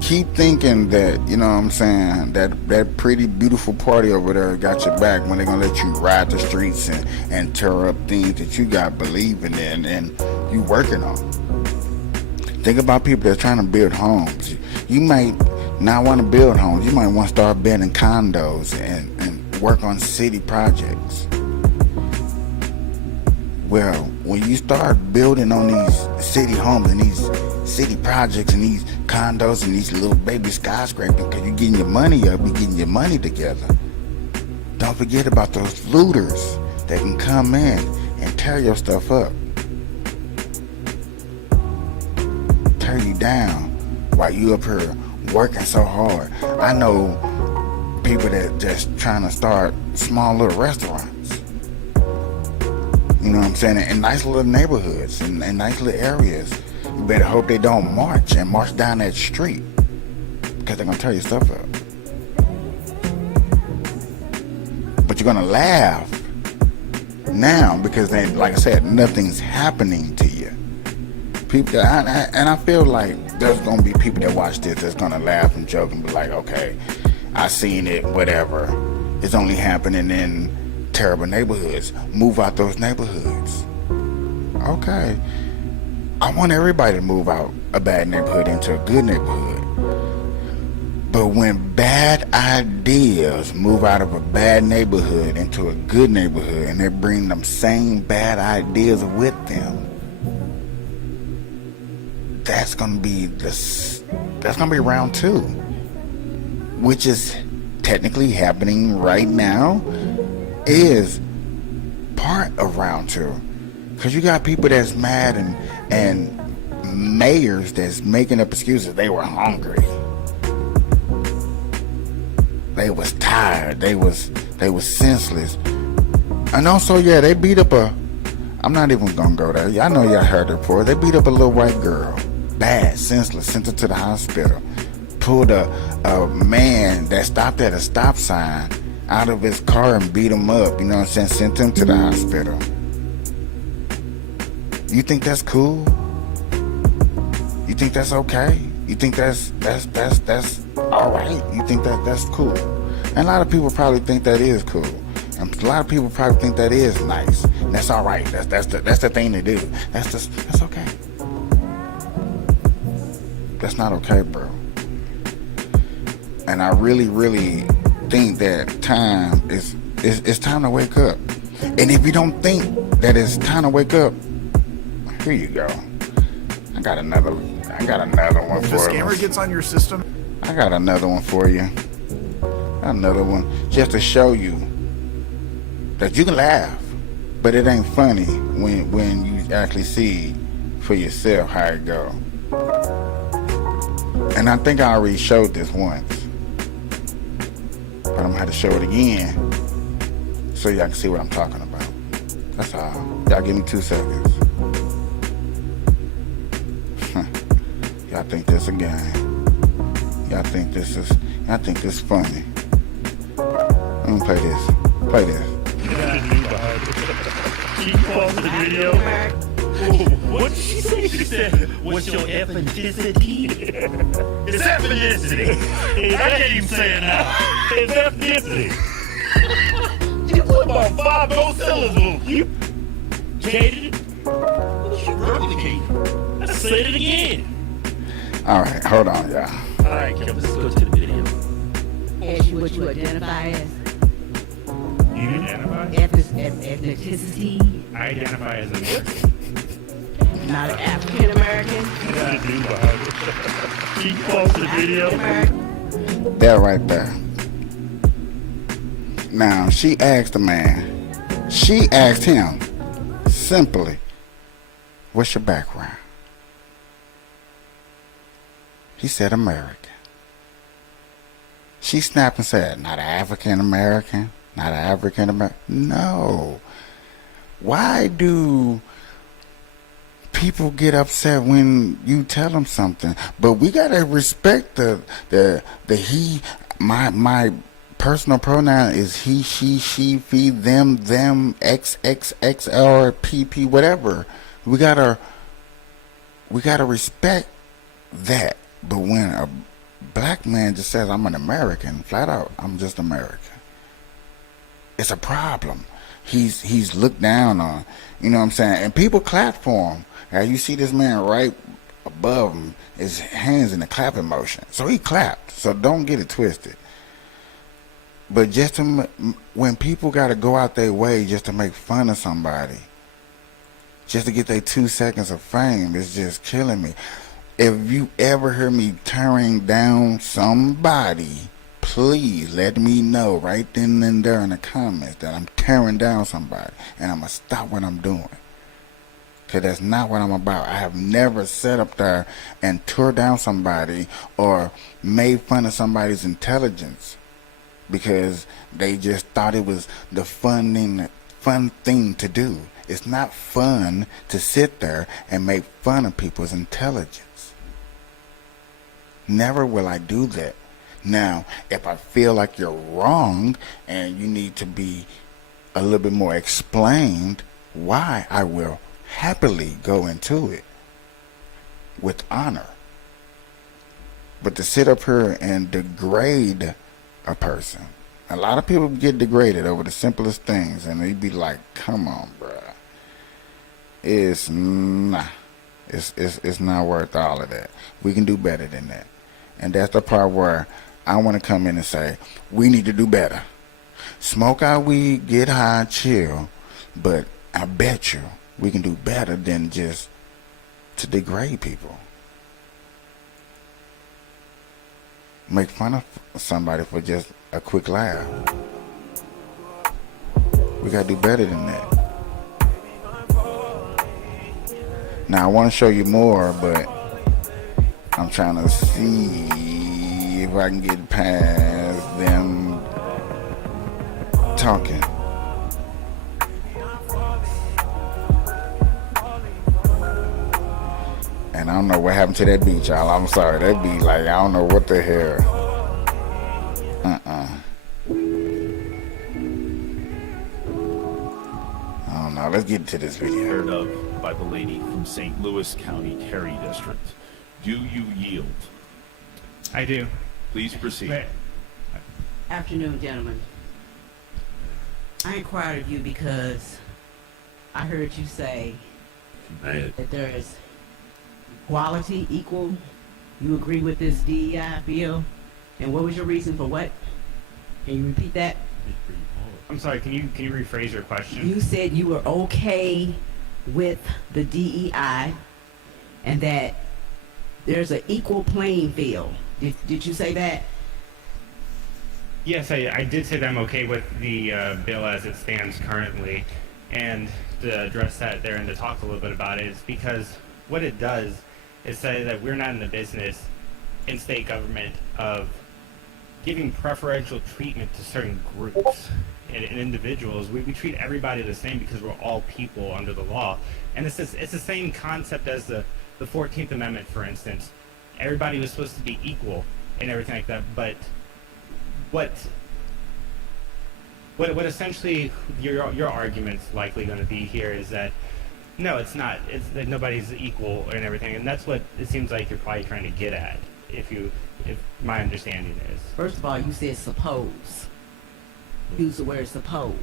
keep thinking that, you know what I'm saying, that pretty beautiful party over there got your back when they're gonna let you ride the streets and tear up things that you got believing in and you working on. Think about people that are trying to build homes. You might not want to build homes. You might want to start building condos and work on city projects. Well, when you start building on these city homes and these city projects and these condos and these little baby skyscrapers, because you're getting your money up, you're getting your money together. Don't forget about those looters that can come in and tear your stuff up. Tear you down while you up here working so hard. I know people that just trying to start small little restaurants. You know what I'm saying? In nice little neighborhoods, in nice little areas. You better hope they don't march down that street, because they're gonna tear your stuff up. But you're gonna laugh now because they, like I said, nothing's happening to you. People, and I feel like there's gonna be people that watch this that's gonna laugh and joke and be like, okay, I seen it, whatever. It's only happening in terrible neighborhoods. Move out those neighborhoods. Okay. I want everybody to move out a bad neighborhood into a good neighborhood. But when bad ideas move out of a bad neighborhood into a good neighborhood and they bring them same bad ideas with them, that's gonna be round two, which is technically happening right now, is part of round two. Because you got people that's mad and mayors that's making up excuses. They were hungry. They was tired. They was senseless. And also, yeah, they beat up I'm not even gonna go there. I know y'all heard it before. They beat up a little white girl. Bad, senseless, sent her to the hospital. Pulled a man that stopped at a stop sign out of his car and beat him up, you know what I'm saying? Sent him to the hospital. You think that's cool? You think that's okay? You think that's all right? You think that's cool? And a lot of people probably think that is cool. And a lot of people probably think that is nice. And that's all right. That's the thing to do. That's okay. That's not okay, bro. And I really, really think that time it's time to wake up. And if you don't think that it's time to wake up, here you go. I got another one If for the you. scammer gets on your system, I got another one for you. Another one just to show you that you can laugh, but it ain't funny when you actually see for yourself how it go. And I think I already showed this once, but I'm gonna have to show it again so y'all can see what I'm talking about. That's all. Y'all give me 2 seconds. Y'all think this a game. Y'all think this funny. I'm gonna play this. Play this. She paused the video. What did she say? She said, what's your ethnicity? It's ethnicity. I can't even say it now. It's ethnicity. You put about 5 gold sellers on you. Cated it. You replicated. Let's say it again. All right, hold on, y'all. All right, Kevin, let's go to the video. Ask you what you identify as. You identify? Ethnicity. I identify as a what? Not an African American. She posted the video. That right there. Now, she asked the man. She asked him simply, what's your background? He said American. She snapped and said, not African American, not African American. No. Why do people get upset when you tell them something? But we gotta respect the he. My personal pronoun is he, she, she, fe, them, XXXR, PP, whatever. We gotta respect that. But when a black man just says, I'm an American, flat out, I'm just American, it's a problem. He's looked down on, you know what I'm saying? And people clap for him. Now you see this man right above him, his hands in the clapping motion. So he clapped. So don't get it twisted. But just to, when people got to go out their way just to make fun of somebody, just to get their 2 seconds of fame, it's just killing me. If you ever hear me tearing down somebody, please let me know right then and there in the comments that I'm tearing down somebody, and I'm going to stop what I'm doing. Because that's not what I'm about. I have never sat up there and tore down somebody or made fun of somebody's intelligence because they just thought it was the fun thing to do. It's not fun to sit there and make fun of people's intelligence. Never will I do that. Now, if I feel like you're wrong and you need to be a little bit more explained why, I will happily go into it with honor. But to sit up here and degrade a person, a lot of people get degraded over the simplest things, and they be like, come on, bruh. It's not worth all of that. We can do better than that. And that's the part where I want to come in and say, we need to do better. Smoke our weed, get high, chill. But I bet you we can do better than just to degrade people. Make fun of somebody for just a quick laugh. We gotta do better than that. Now I want to show you more, but I'm trying to see if I can get past them talking. And I don't know what happened to that beat, y'all. I'm sorry. That beat, like, I don't know what the hell. I don't know. Let's get to this video. Heard of by the lady from St. Louis County, Terry District. Do you yield? I do. Please proceed. Afternoon, gentlemen. I inquired of you because I heard you say that there is equality, equal. You agree with this DEI bill? And what was your reason for what? Can you repeat that? I'm sorry, can you rephrase your question? You said you were okay with the DEI and that there's an equal playing field. Did you say that? Yes, I did say that I'm okay with the bill as it stands currently. And to address that there and to talk a little bit about it is because what it does is say that we're not in the business in state government of giving preferential treatment to certain groups and individuals. We treat everybody the same because we're all people under the law. And it's the same concept as the 14th Amendment, for instance. Everybody was supposed to be equal and everything like that, but what essentially your argument's likely going to be here is that no, it's not. It's that nobody's equal and everything, and that's what it seems like you're probably trying to get at. If my understanding is. First of all, you said suppose. Use the word suppose.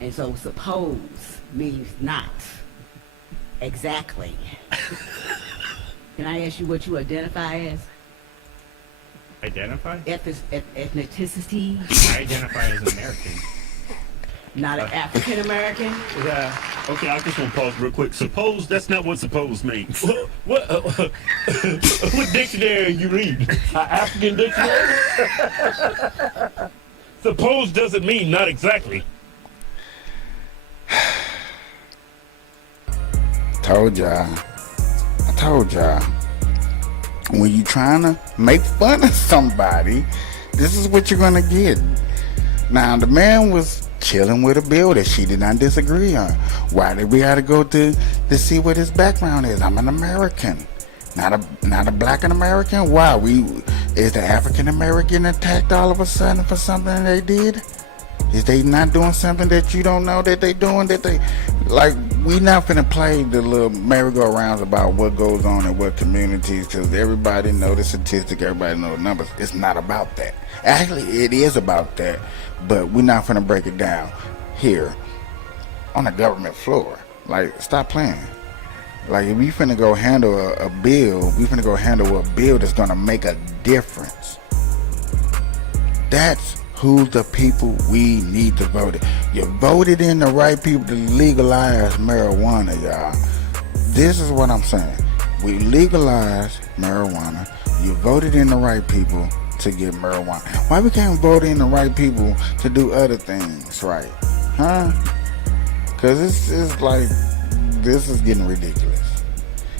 And so suppose means not. Exactly. Can I ask you what you identify as? Identify? Ethnicity? I identify as an American. Not an African American? Yeah. Okay, I just want to pause real quick. Suppose, that's not what suppose means. What dictionary you read? African dictionary? Suppose doesn't mean not exactly. Told y'all. I told y'all. When you trying to make fun of somebody, this is what you're gonna get. Now, the man was chilling with a bill that she did not disagree on. Why did we have to go to see what his background is? I'm an American, not a black American. Why is the African American attacked all of a sudden for something they did? Is they not doing something that you don't know that they doing? We not finna play the little merry-go-rounds about what goes on in what communities, because everybody know the statistic, everybody know the numbers. It's not about that. Actually, it is about that, but we're not finna break it down here on the government floor. Stop playing. If we finna go handle a bill, we finna go handle a bill that's gonna make a difference. That's who the people we need to vote. You voted in the right people to legalize marijuana, y'all. This is what I'm saying. We legalized marijuana. You voted in the right people to get marijuana. Why we can't vote in the right people to do other things right? Huh? Because it's like, this is getting ridiculous.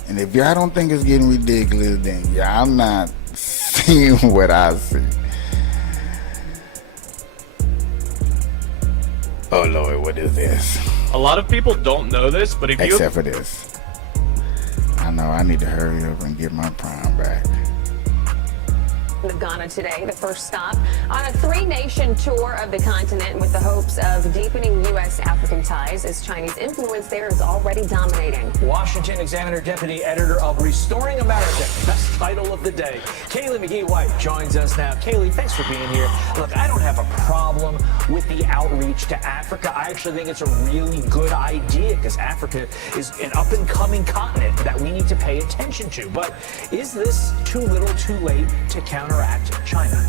And if y'all don't think it's getting ridiculous, then y'all not seeing what I see. Oh Lord, what is this? A lot of people don't know this, but if you... Except for this. I know I need to hurry up and get my prime back. Of Ghana today, the first stop on a 3-nation tour of the continent with the hopes of deepening U.S.-African ties as Chinese influence there is already dominating. Washington Examiner deputy editor of Restoring America, best title of the day. Kaylee McGee-White joins us now. Kaylee, thanks for being here. Look, I don't have a problem with the outreach to Africa. I actually think it's a really good idea because Africa is an up-and-coming continent that we need to pay attention to. But is this too little too late to counteract China?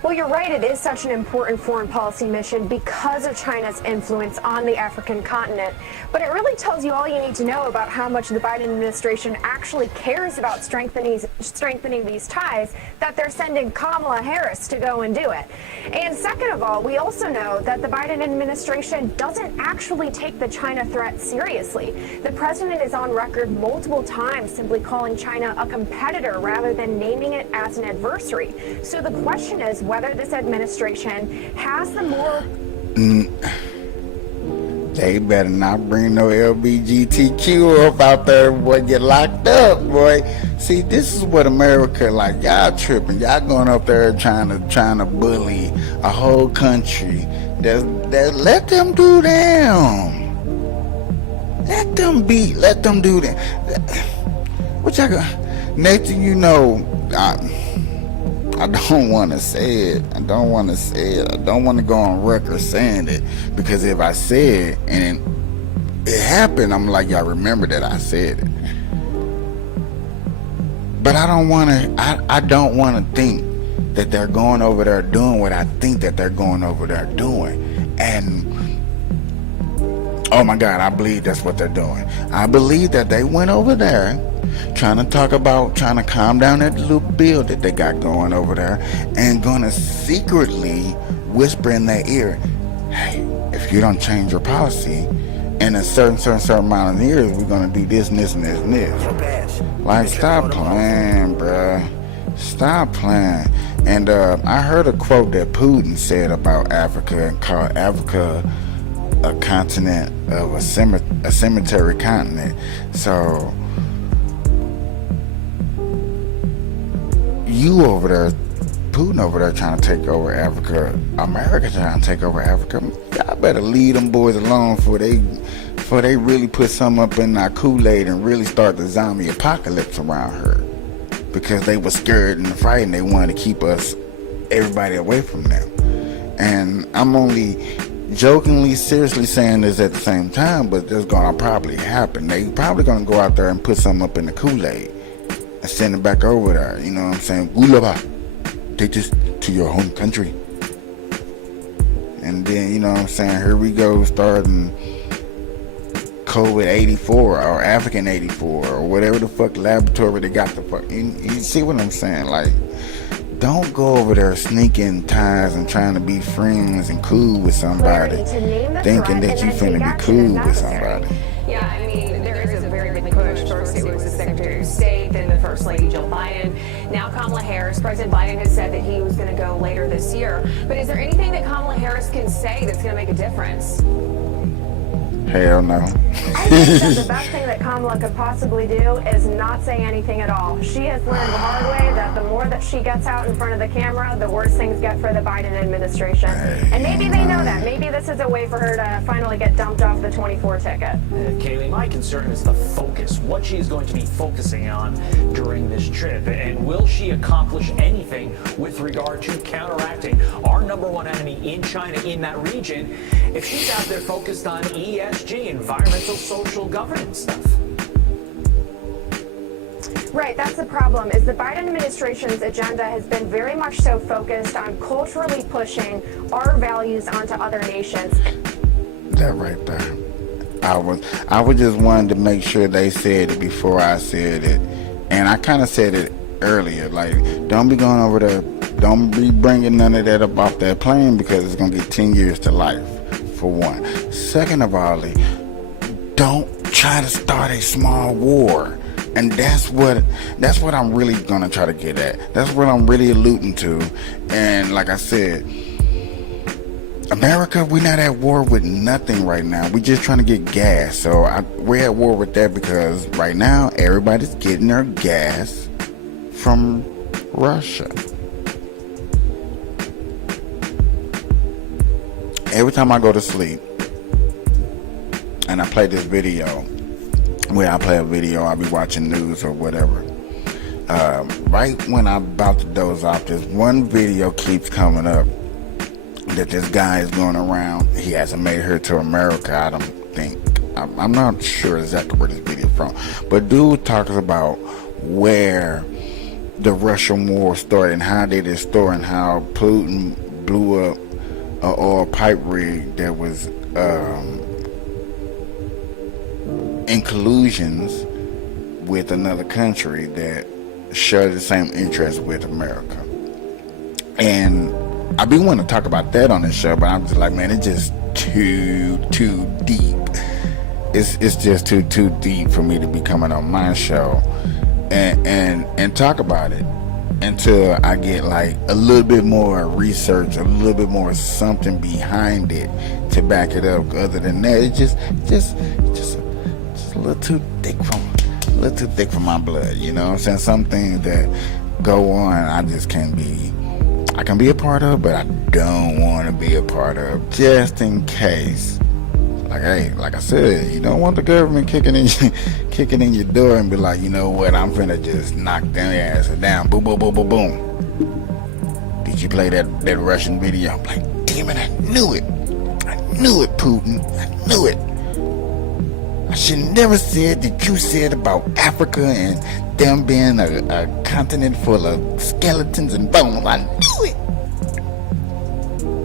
Well, you're right. It is such an important foreign policy mission because of China's influence on the African continent. But it really tells you all you need to know about how much the Biden administration actually cares about strengthening these ties, that they're sending Kamala Harris to go and do it. And second of all, we also know that the Biden administration doesn't actually take the China threat seriously. The president is on record multiple times simply calling China a competitor rather than naming it as an adversary. So the question is whether this administration has the moral... They better not bring no LGBTQ up out there, boy, get locked up, boy. See, this is what America, y'all tripping. Y'all going up there trying to bully a whole country. Let them do them. Let them do them. What y'all got? Next thing you know, I don't want to say it. I don't want to go on record saying it, because if I say it and it happened, I'm like, y'all remember that I said it. But I don't want to think that they're going over there doing what I think that they're going over there doing. And oh my God, I believe that's what they're doing. I believe that they went over there trying to calm down that little bill that they got going over there, and gonna secretly whisper in their ear, hey, if you don't change your policy in a certain amount of years, we're gonna do this and this and this and this. Stop playing, bruh. Stop playing. And I heard a quote that Putin said about Africa, and called Africa a continent of a cemetery continent. So you over there, Putin over there trying to take over Africa, America trying to take over Africa. Y'all better leave them boys alone before they really put something up in our Kool-Aid and really start the zombie apocalypse around her. Because they were scared and frightened. They wanted to keep everybody away from them. And I'm only jokingly, seriously saying this at the same time, but this gonna probably happen. They probably gonna go out there and put something up in the Kool-Aid and send it back over there. You know what I'm saying? Gulaba, take this to your home country. And then, you know what I'm saying, here we go starting COVID 84 or African 84 or whatever the fuck laboratory they got the fuck. You see what I'm saying? Like, don't go over there sneaking ties and trying to be friends and cool with somebody, thinking that you finna be cool with somebody. Yeah, I mean, there is a very big push. First, it was the Secretary of State, then the First Lady Jill Biden. Now Kamala Harris. President Biden has said that he was going to go later this year. But is there anything that Kamala Harris can say that's going to make a difference? Hell no. I think that the best thing that Kamala could possibly do is not say anything at all. She has learned the hard way that the more that she gets out in front of the camera, the worse things get for the Biden administration. And maybe they know that. Maybe this is a way for her to finally get dumped off the 24 ticket. Kaylee, my concern is the focus, what she is going to be focusing on during this trip. And will she accomplish anything with regard to counteracting our number one enemy in China, in that region, if she's out there focused on ESG, environmental, social governance stuff? Right, that's the problem, is the Biden administration's agenda has been very much so focused on culturally pushing our values onto other nations. That right there. I was just wanting to make sure they said it before I said it. And I kind of said it earlier, like, don't be going over there, don't be bringing none of that up off that plane, because it's going to get 10 years to life, for one. Second of all, don't try to start a small war. And that's what I'm really gonna try to get at. That's what I'm really alluding to. And like I said, America, we're not at war with nothing right now. We're just trying to get gas. So we're at war with that because right now everybody's getting their gas from Russia. Every time I go to sleep and I play this video, where I play a video, I'll be watching news or whatever. Right when I'm about to doze off, this one video keeps coming up that this guy is going around. He hasn't made it here to America, I don't think. I'm not sure exactly where this video is from. But dude talks about where the Russian war started and how they did it start and how Putin blew up an oil pipe rig that was in collusions with another country that shared the same interest with America. And I be wanting to talk about that on this show, but I'm just like, man, it's just too deep. It's just too deep for me to be coming on my show and talk about it until I get like a little bit more research, a little bit more something behind it to back it up. Other than that, it's just a little too thick for my blood, you know what I'm saying? Some things that go on, I can be a part of, but I don't want to be a part of, just in case. Like, hey, like I said, you don't want the government kicking in your door and be like, you know what, I'm finna just knock their ass down, boom, boom, boom, boom, boom. Did you play that Russian video? I'm like, damn it, I knew it, Putin, I knew it. I should never said that you said about Africa and them being a continent full of skeletons and bones. I knew it.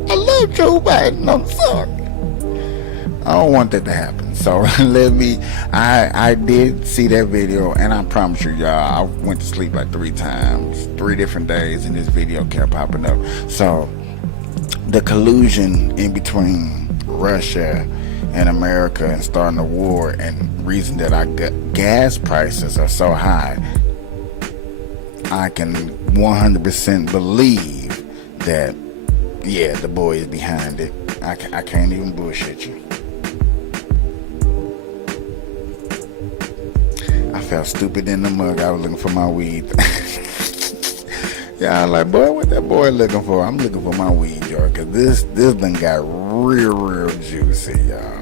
I love Joe Biden. I'm sorry. I don't want that to happen. So I did see that video, and I promise you, y'all, I went to sleep like 3 times, 3 different days, and this video kept popping up. So the collusion in between Russia and America and starting a war, and reason that our gas prices are so high, I can 100% believe that, yeah, the boy is behind it. I can't even bullshit you. I felt stupid in the mug. I was looking for my weed. Yeah, I was like, boy, what that boy looking for? I'm looking for my weed, y'all, because this done got real juicy, y'all.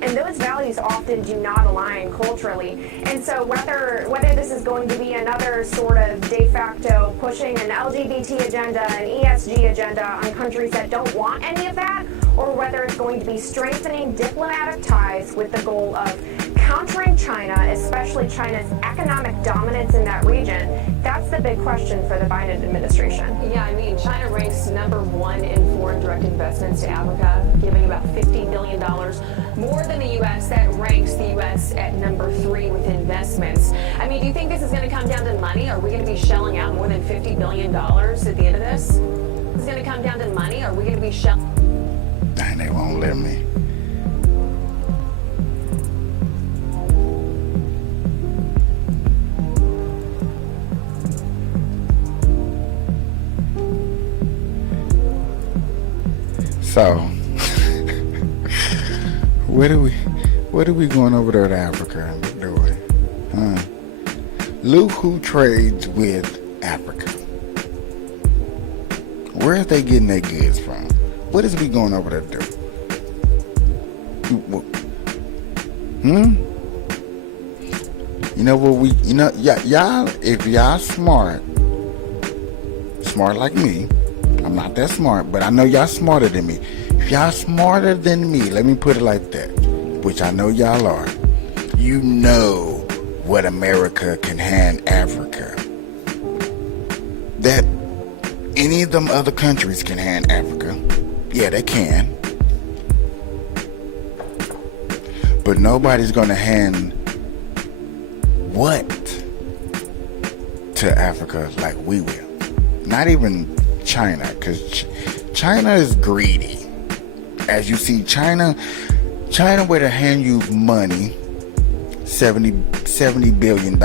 And those values often do not align culturally. And so whether this is going to be another sort of de facto pushing an LGBT agenda, an ESG agenda on countries that don't want any of that, or whether it's going to be strengthening diplomatic ties with the goal of countering China, especially China's economic dominance in that region, that's the big question for the Biden administration. Yeah, I mean, China ranks #1 in foreign direct investments to Africa, giving about $50 billion more than the U.S. That ranks the U.S. at #3 with investments. I mean, do you think this is going to come down to money? Are we going to be shelling out more than $50 billion at the end of this? Is it going to come down to money? Are we going to be shelling? Dang, they won't let me. So, what are we going over there to Africa and doing? Look who trades with Africa. Where are they getting their goods from? What is we going over there to do? You know what y'all, if y'all smart like me, I'm not that smart, but I know y'all smarter than me. If y'all smarter than me, let me put it like that, which I know y'all are, you know what America can hand Africa that any of them other countries can hand Africa. Yeah, they can. But nobody's going to hand what to Africa like we will. Not even China, because China is greedy. As you see, China would hand you money, $70 billion,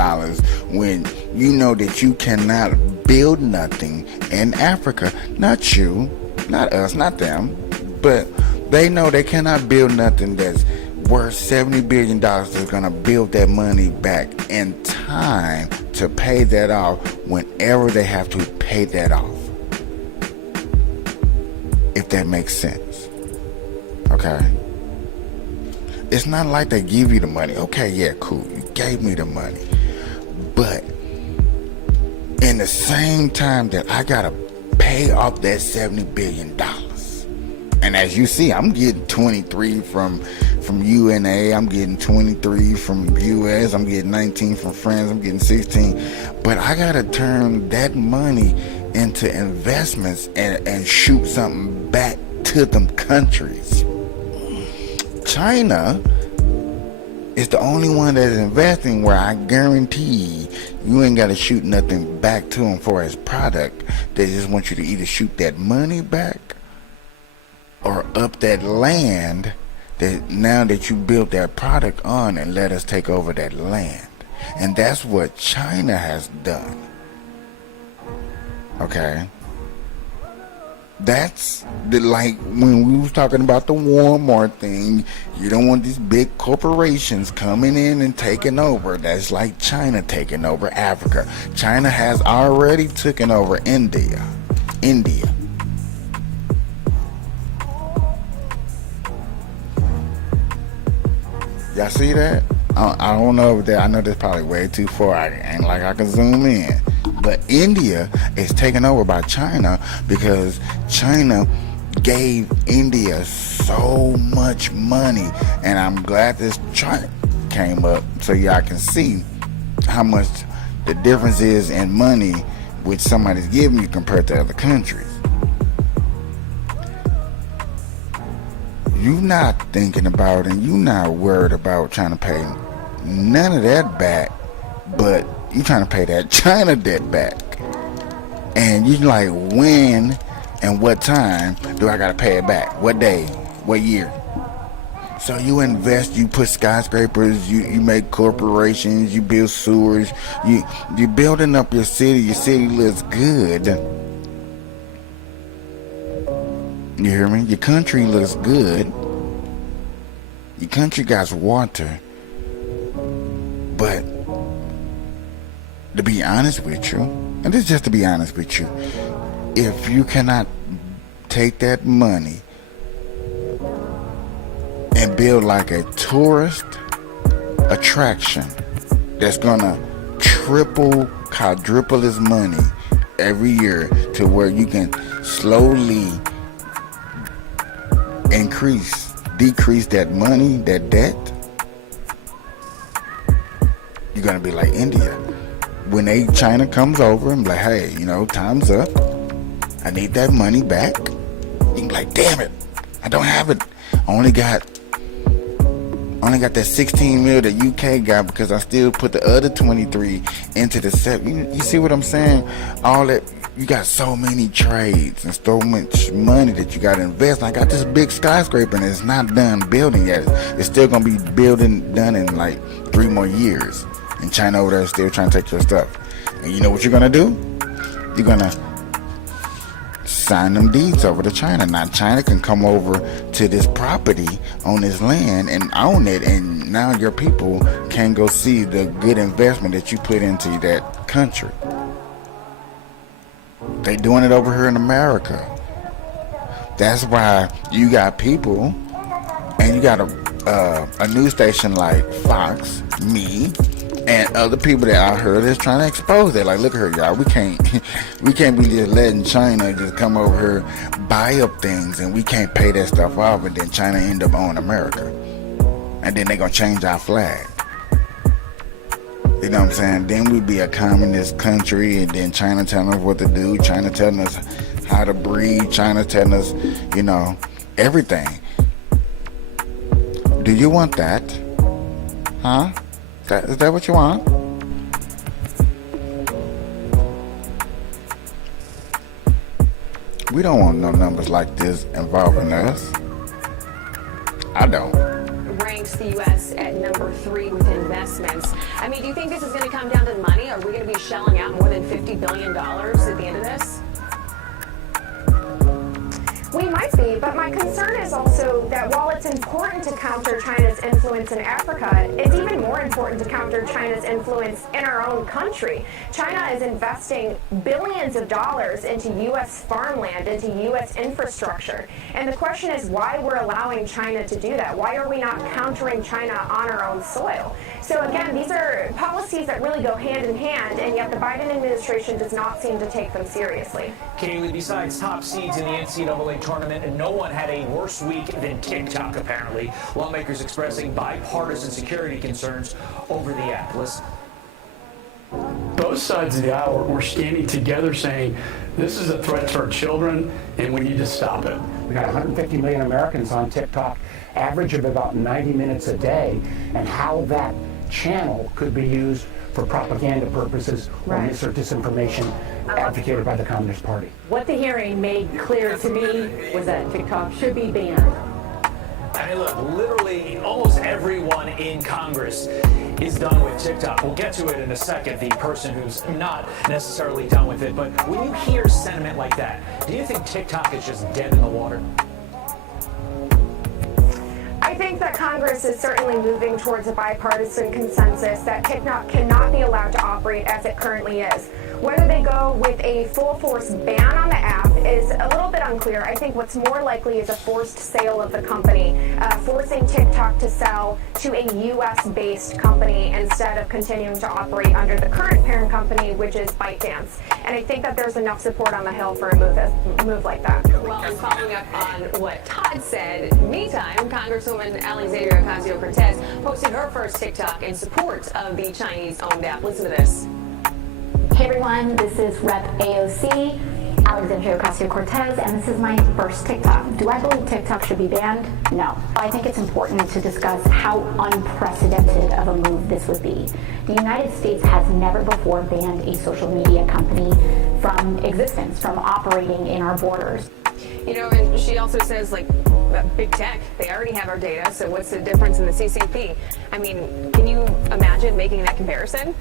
when you know that you cannot build nothing in Africa. Not you, not us, not them, but they know they cannot build nothing that's worth $70 billion. They're going to build that money back in time to pay that off whenever they have to pay that off. If that makes sense. Okay? It's not like they give you the money. Okay, yeah, cool. You gave me the money. But in the same time that I got to pay off that $70 billion. And as you see, I'm getting 23 from UNA. I'm getting 23 from US. I'm getting 19 from France. I'm getting 16. But I got to turn that money into investments and shoot something back to them countries. China is the only one that is investing where I guarantee you ain't got to shoot nothing back to them for his product. They just want you to either shoot that money back or up that land that now that you built that product on and let us take over that land. And that's what China has done. Okay? That's like when we was talking about the Walmart thing. You don't want these big corporations coming in and taking over. That's like China taking over Africa. China has already taken over India. Y'all see that? I don't know if that. I know that's probably way too far. I ain't like I can zoom in. But India is taken over by China because China gave India so much money. And I'm glad this chart came up so y'all can see how much the difference is in money which somebody's giving you compared to other countries. You not thinking about and you not worried about trying to pay none of that back, but you trying to pay that China debt back. And you like, when and what time do I gotta pay it back? What day? What year? So you invest, you put skyscrapers, you make corporations, you build sewers, you building up your city looks good. You hear me? Your country looks good. Your country got water. But to be honest with you, and this is just to be honest with you, if you cannot take that money and build like a tourist attraction that's gonna triple, quadruple his money every year to where you can slowly decrease that money, that debt, you're going to be like India. When China comes over and be like, hey, time's up. I need that money back. You can be like, damn it, I don't have it. I only got that 16 mil that UK got because I still put the other 23 into the set. You see what I'm saying? All that, you got so many trades and so much money that you got to invest. I got this big skyscraper and it's not done building yet. It's still going to be done in like 3 more years. And China over there is still trying to take your stuff. And you know what you're going to do? You're going to sign them deeds over to China. Now China can come over to this property on this land and own it, and now your people can go see the good investment that you put into that country. They doing it over here in America. That's why you got people, and you got a news station like Fox, me, and other people that I heard is trying to expose that. Like, look at her, y'all. We can't be just letting China just come over here, buy up things, and we can't pay that stuff off, and then China end up owning America, and then they gonna change our flag. You know what I'm saying? Then we be a communist country, and then China telling us what to do, China telling us how to breed, China telling us, everything. Do you want that? Huh? Is that what you want? We don't want no numbers like this involving us. I don't. Ranks the U.S. at number 3 with investments. I mean, do you think this is going to come down to money? Are we going to be shelling out more than $50 billion at the end of this? We might be, but my concern is also that while it's important to counter China's influence in Africa, it's even more important to counter China's influence in our own country. China is investing billions of dollars into U.S. farmland, into U.S. infrastructure. And the question is why we're allowing China to do that. Why are we not countering China on our own soil? So again, these are policies that really go hand in hand, and yet the Biden administration does not seem to take them seriously. Kaylee, besides top seeds in the NCAA tournament, and no one had a worse week than TikTok, apparently. Lawmakers expressing bipartisan security concerns over the app. Listen. Both sides of the aisle were standing together saying, this is a threat to our children, and we need to stop it. We got 150 million Americans on TikTok, average of about 90 minutes a day, and how that channel could be used for propaganda purposes or mis or disinformation advocated by the Communist Party. What the hearing made clear to me was that TikTok should be banned. I mean, look, literally almost everyone in Congress is done with TikTok. We'll get to it in a second, the person who's not necessarily done with it. But when you hear sentiment like that, do you think TikTok is just dead in the water? I think that Congress is certainly moving towards a bipartisan consensus that TikTok cannot be allowed to operate as it currently is. Whether they go with a full-force ban on the app is a little bit unclear. I think what's more likely is a forced sale of the company, forcing TikTok to sell to a U.S.-based company instead of continuing to operate under the current parent company, which is ByteDance. And I think that there's enough support on the Hill for a move like that. Well, and following up on what Todd said, meantime, Congresswoman Alexandria Ocasio-Cortez posted her first TikTok in support of the Chinese-owned app. Listen to this. Hey everyone, this is Rep. AOC, Alexandria Ocasio-Cortez, and this is my first TikTok. Do I believe TikTok should be banned? No. I think it's important to discuss how unprecedented of a move this would be. The United States has never before banned a social media company from existence, from operating in our borders. You know, and she also says, like, big tech, they already have our data, so what's the difference in the CCP? I mean, can you imagine making that comparison?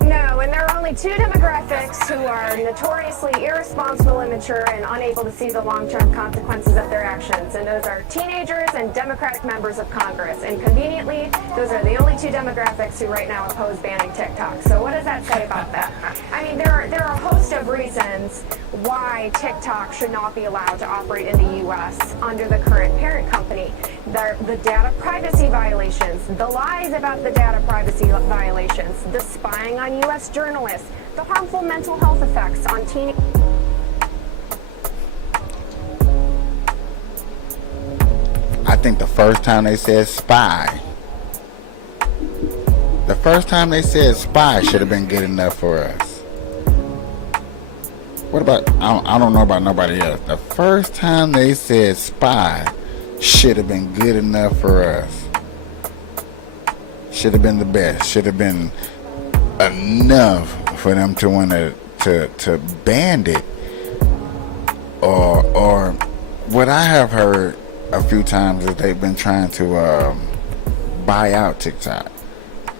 No, and there are only two demographics who are notoriously irresponsible, immature, and unable to see the long-term consequences of their actions, and those are teenagers and Democratic members of Congress. And conveniently, those are the only two demographics who right now oppose banning TikTok. So what does that say about that? I mean, there are a host of reasons why TikTok should not be allowed to operate in the U.S. under the current parent company. The data privacy violations, the lies about the data privacy violations, the spying on U.S. journalists, the harmful mental health effects on teenagers. I think the first time they said spy, The first time they said spy should have been good enough for us. What about, I don't know about nobody else. The first time they said spy should have been good enough for us. Should have been the best. Should have been enough for them to want to ban it. Or what I have heard a few times is they've been trying to buy out TikTok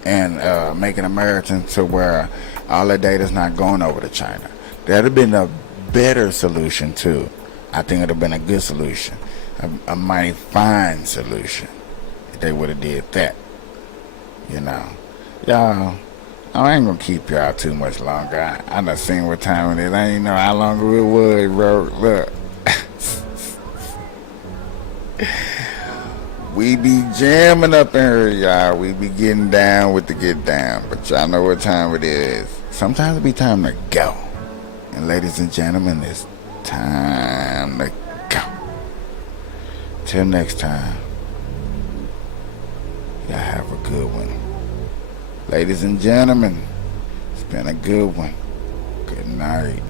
and make it American to where all the data's not going over to China. That'd have been a better solution too. I think it'd have been a good solution, a mighty fine solution if they would have did that. You know, y'all, I ain't gonna keep y'all too much longer. I done seen what time it is. I ain't know how long it was, bro. Look. We be jamming up in here, y'all. We be getting down with the get down. But y'all know what time it is. Sometimes it be time to go. And ladies and gentlemen, it's time to go. Till next time, y'all have a good one. Ladies and gentlemen, it's been a good one. Good night.